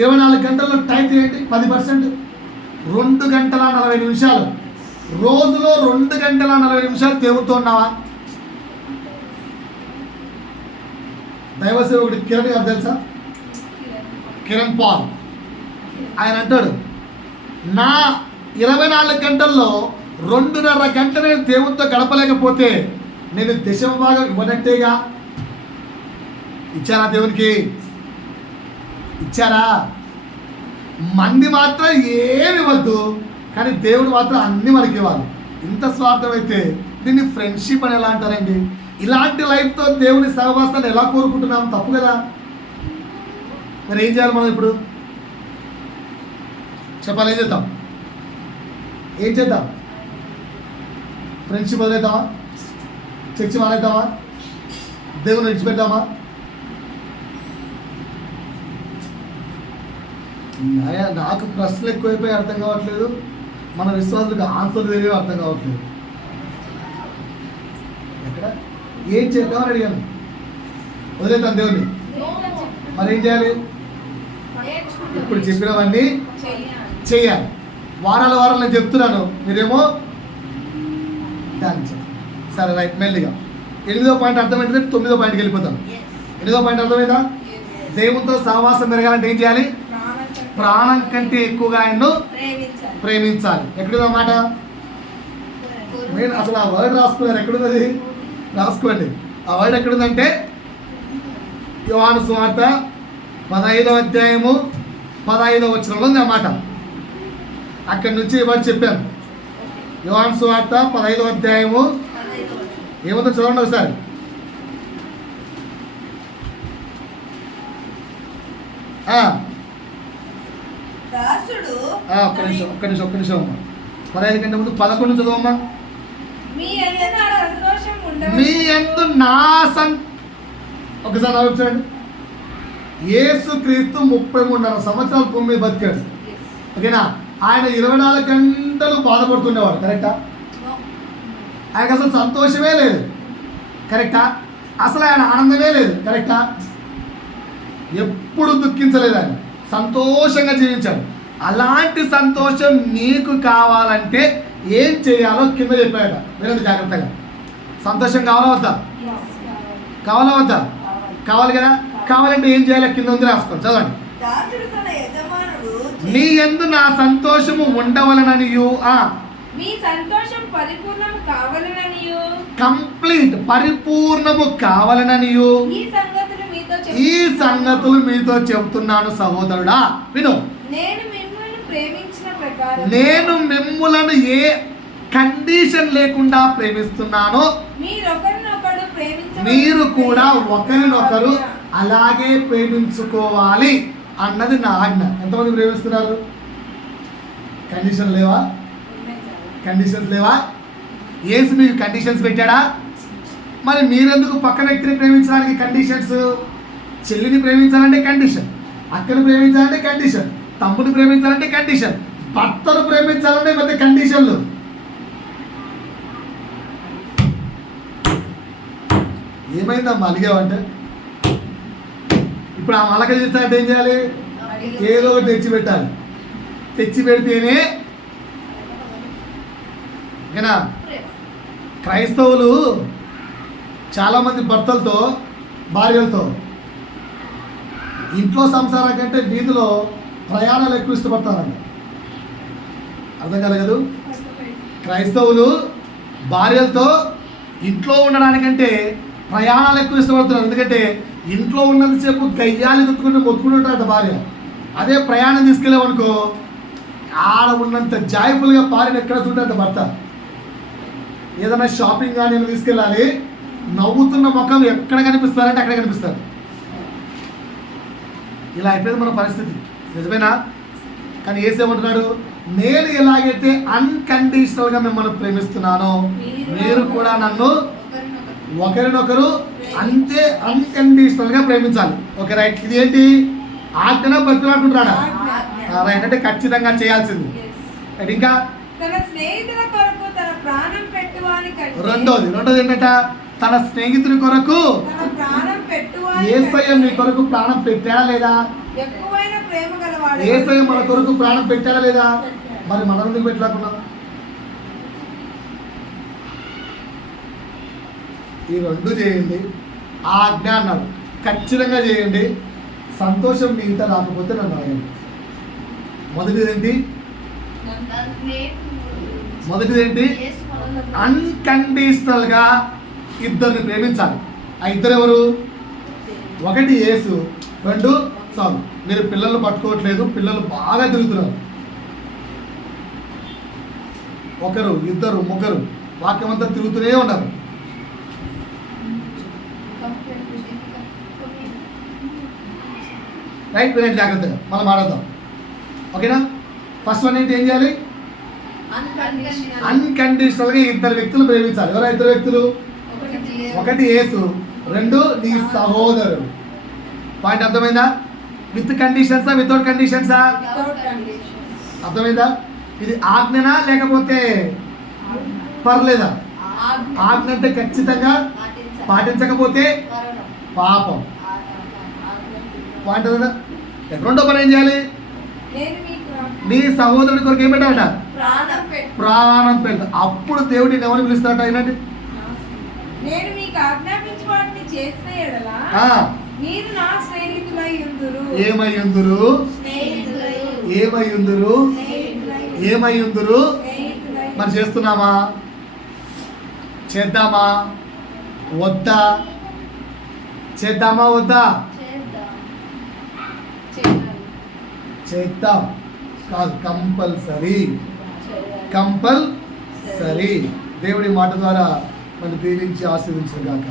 24 గంటల్లో టైట్ ఏంటి? 10%. 2 గంటల 40 నిమిషాలు రోజులో 2 గంటల 40 నిమిషాలు దేవునితో ఉన్నావా? దైవసేవకుడు కిరణ్ గారు తెలుసా? కిరణ్ పాల్. ఆయన అంటాడు, నా 24 గంటల్లో 2.5 గంట నేను దేవునితో గడపలేకపోతే నేను 10వ భాగం ఇవ్వనట్టేగా. ఇచ్చారా దేవునికి? ఇచ్చారా? మంది మాత్రం ఏమి ఇవ్వద్దు, కానీ దేవుడు మాత్రం అన్నీ మనకి ఇవ్వాలి. ఇంత స్వార్థం అయితే దీన్ని ఫ్రెండ్షిప్ అని ఎలా అంటారండి? ఇలాంటి లైఫ్తో దేవుని సహవాసాన్ని ఎలా కోరుకుంటున్నాం? తప్పు కదా. మరి ఏం చేయాలి మనం ఇప్పుడు? చెప్పాలి, ఏం చేద్దాం? ఏం చేద్దాం? ఫ్రెండ్షిప్ వదిలేద్దామా? చర్చి మానేద్దామా? దేవుని విడిచిపెడదామా? నాకు ప్రశ్నలు ఎక్కువైపోయి అర్థం కావట్లేదు, మన విశ్వాసులకు ఆన్సర్లు తెలియదు అర్థం కావట్లేదు. ఎక్కడ ఏం చేద్దామని అడిగాను. వదిలేద్దాం దేవుని. మరి ఏం చేయాలి? ఇప్పుడు చెప్పినవన్నీ చేయాలి. వారాలు నేను చెప్తున్నాను, మీరేమో ధ్యానించాలి. సరే రైట్, మెల్లిగా 8వ పాయింట్ అర్థమైంది, 9వ పాయింట్కి వెళ్ళిపోతాం. 8వ పాయింట్ అర్థమైందా? దేవునితో సహవాసం పెరగాలంటే ఏం చేయాలి? ప్రాణం కంటే ఎక్కువగా ఆయన్ను ప్రేమించాలి. ఎక్కడుందో మాట? నేను అసలు ఆ వర్డ్ రాసుకున్నాను, ఎక్కడున్నది? రాసుకోండి. ఆ వర్డ్ ఎక్కడుందంటే యోహాను సువార్త 15వ అధ్యాయము 15వ వచనంలో ఉంది అన్నమాట. అక్కడి నుంచి ఇవాళ చెప్పాను. యోహాను సువార్త 15వ అధ్యాయము ఏముందో చూడండి ఒకసారి. దాసుడు ఒక్క నిమిషం అమ్మా. 15 కంటే ముందు 11 చదవమ్మా. మీ యందు నా ఒకసారి ఆలోచించండి. యేసు క్రీస్తు 33.5 సంవత్సరాలు భూమి మీద బతికాడు. ఓకేనా? ఆయన 24 గంటలు బాధపడుతుండేవాడు. కరెక్టా? ఆయనకు అసలు సంతోషమే లేదు. కరెక్టా? అసలు ఆయన ఆనందమే లేదు. కరెక్టా? ఎప్పుడు దుఃఖించలేదు, ఆయన సంతోషంగా జీవించాడు. అలాంటి సంతోషం నీకు కావాలంటే ఏం చేయాలో కింద చెప్పాడట. వినండి జాగ్రత్తగా. సంతోషం కావాలా వద్దా? కావాలా వద్దా? కావాలి కదా. కావాలంటే ఏం చేయాలో కింద ఉంది, రాసుకోండి, చదవండి. నీ యందు నా సంతోషము ఉండవలననియు, మీ సంతోషం పరిపూర్ణము కావాలననియు, కంప్లీట్ పరిపూర్ణము కావాలననియు ఈ సంగతులు మీతో చెబుతున్నాను సహోదరుడా. విను. నేను మిమ్ములను ఏ కండిషన్ లేకుండా ప్రేమిస్తున్నానో మీరు కూడా ఒకరినొకరు అలాగే ప్రేమించుకోవాలి అన్నది నా ఆజ్ఞ. ఎంతమంది ప్రేమిస్తున్నారు? కండిషన్ లేవా? కండిషన్స్ లేవా? యేసు మీకు కండిషన్స్ పెట్టాడా? మరి మీరెందుకు పక్క వ్యక్తిని ప్రేమించడానికి కండిషన్స్? చెల్లిని ప్రేమించాలంటే కండిషన్, అక్కని ప్రేమించాలంటే కండిషన్, తమ్ముని ప్రేమించాలంటే కండిషన్, భర్తను ప్రేమించాలంటే పెద్ద కండిషన్లు. ఏమైందమ్మా అలిగావంటే? ఇప్పుడు ఆ మలక చేస్తానంటే ఏం చేయాలి? ఏదో ఒకటి తెచ్చి పెట్టాలి. తెచ్చి పెడితేనే ఓకేనా? క్రైస్తవులు చాలామంది భర్తలతో భార్యలతో ఇంట్లో సంసారం కంటే వీధిలో ప్రయాణాలు ఎక్కువ ఇష్టపడతారంట. అర్థం కలగదు. క్రైస్తవులు భార్యలతో ఇంట్లో ఉండడానికంటే ప్రయాణాలు ఎక్కువ ఇష్టపడుతున్నారు. ఎందుకంటే ఇంట్లో ఉన్నంతసేపు గయ్యాలు ఎత్తుకుంటూ మొత్తుకుంటుంటారట భార్య. అదే ప్రయాణం తీసుకెళ్ళామనుకో ఆడ ఉన్నంత జాయ్ఫుల్గా భార్యను ఎక్కడ చూడంట భర్త. ఏదైనా షాపింగ్ కానీ తీసుకెళ్ళాలి, నవ్వుతున్న ముఖం ఎక్కడ కనిపిస్తారంటే అక్కడ కనిపిస్తారు. ఇలా అయిపోయింది మన పరిస్థితి. నిజమేనా? కానీ ఏసేమంటున్నాడు? నేను ఎలాగైతే అన్కండిషనల్గా మిమ్మల్ని ప్రేమిస్తున్నానో మీరు కూడా నన్ను ఒకరినొకరు అంతే అన్కండిషనల్గా ప్రేమించాలి. Okay right. ఇది ఏంటి? ఆజ్ఞ బతుకులాడుకుంటున్నాడా? రైట్, అంటే ఖచ్చితంగా చేయాల్సింది. రైట్. ఇంకా రెండోది ఏంటంట? తన స్నేహితుని కొరకు యేసయ్య మీ కొరకు ప్రాణం పెట్టాడా లేదా? యేసయ్య మన కొరకు ప్రాణం పెట్టాడా లేదా? మరి మనం ఎందుకు పెట్టలేకున్నాం? ఈ రెండు చేయండి. ఆజ్ఞ అన్నాడు, ఖచ్చితంగా చేయండి. సంతోషం మిగతా రాకపోతే నన్ను అడగండి. మొదటిదేంటి? అన్కండిషనల్గా ఇద్దరిని ప్రేమించాలి. ఆ ఇద్దరు ఎవరు? ఒకటి యేసు, రెండు చాలు. మీరు పిల్లలు పట్టుకోవట్లేదు, పిల్లలు బాగా తిరుగుతున్నారు. ఒకరు, ఇద్దరు, ముగ్గురు వాక్యం అంతా తిరుగుతూనే ఉన్నారు. రైట్, వినండి జాగ్రత్తగా, మనం మాట్లాడదాం. ఓకేనా? ఫస్ట్ వన్ ఏంటి, ఏం చేయాలి? అన్కండిషనల్గా ఇద్దరు వ్యక్తులు ప్రేమించాలి. ఎవరు ఇద్దరు వ్యక్తులు? ఒకటి యేసు, రెండు నీ సహోదరుడు. పాయింట్ అర్థమైందా? విత్ కండిషన్సా, వితౌట్ కండిషన్సా? అర్థమైందా? ఇది ఆజ్ఞనా లేకపోతే పర్లేదా? ఆజ్ఞ అంటే ఖచ్చితంగా పాటించకపోతే పాపం. పాయింట్ అర్థమైందా? రెండో పని ఏం చేయాలి? నీ సహోదరుడి కొరకు ఏం పెట్టాలట? ప్రాణం పెట్ట. అప్పుడు దేవుడిని ఎవరిని పిలుస్తాడట? అయినట్టు నేను మీకు ఆజ్ఞాపించు వాటిని చేసిన యెడల మీరు నా స్నేహితులై ఉందురు. ఏమై ఉందురు? ఏమై ఉందురు? ఏమై ఉందురు? మరి చేస్తున్నామా? చేద్దామా వద్దా? చేద్దామా వద్దా? చేద్దాం కాదు, కంపల్సరీ. కంపల్సరీ. దేవుడి మాట ద్వారా మనం దీవించి ఆశీర్వించిన గాక.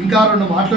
ఇంకా రెండు మాటలు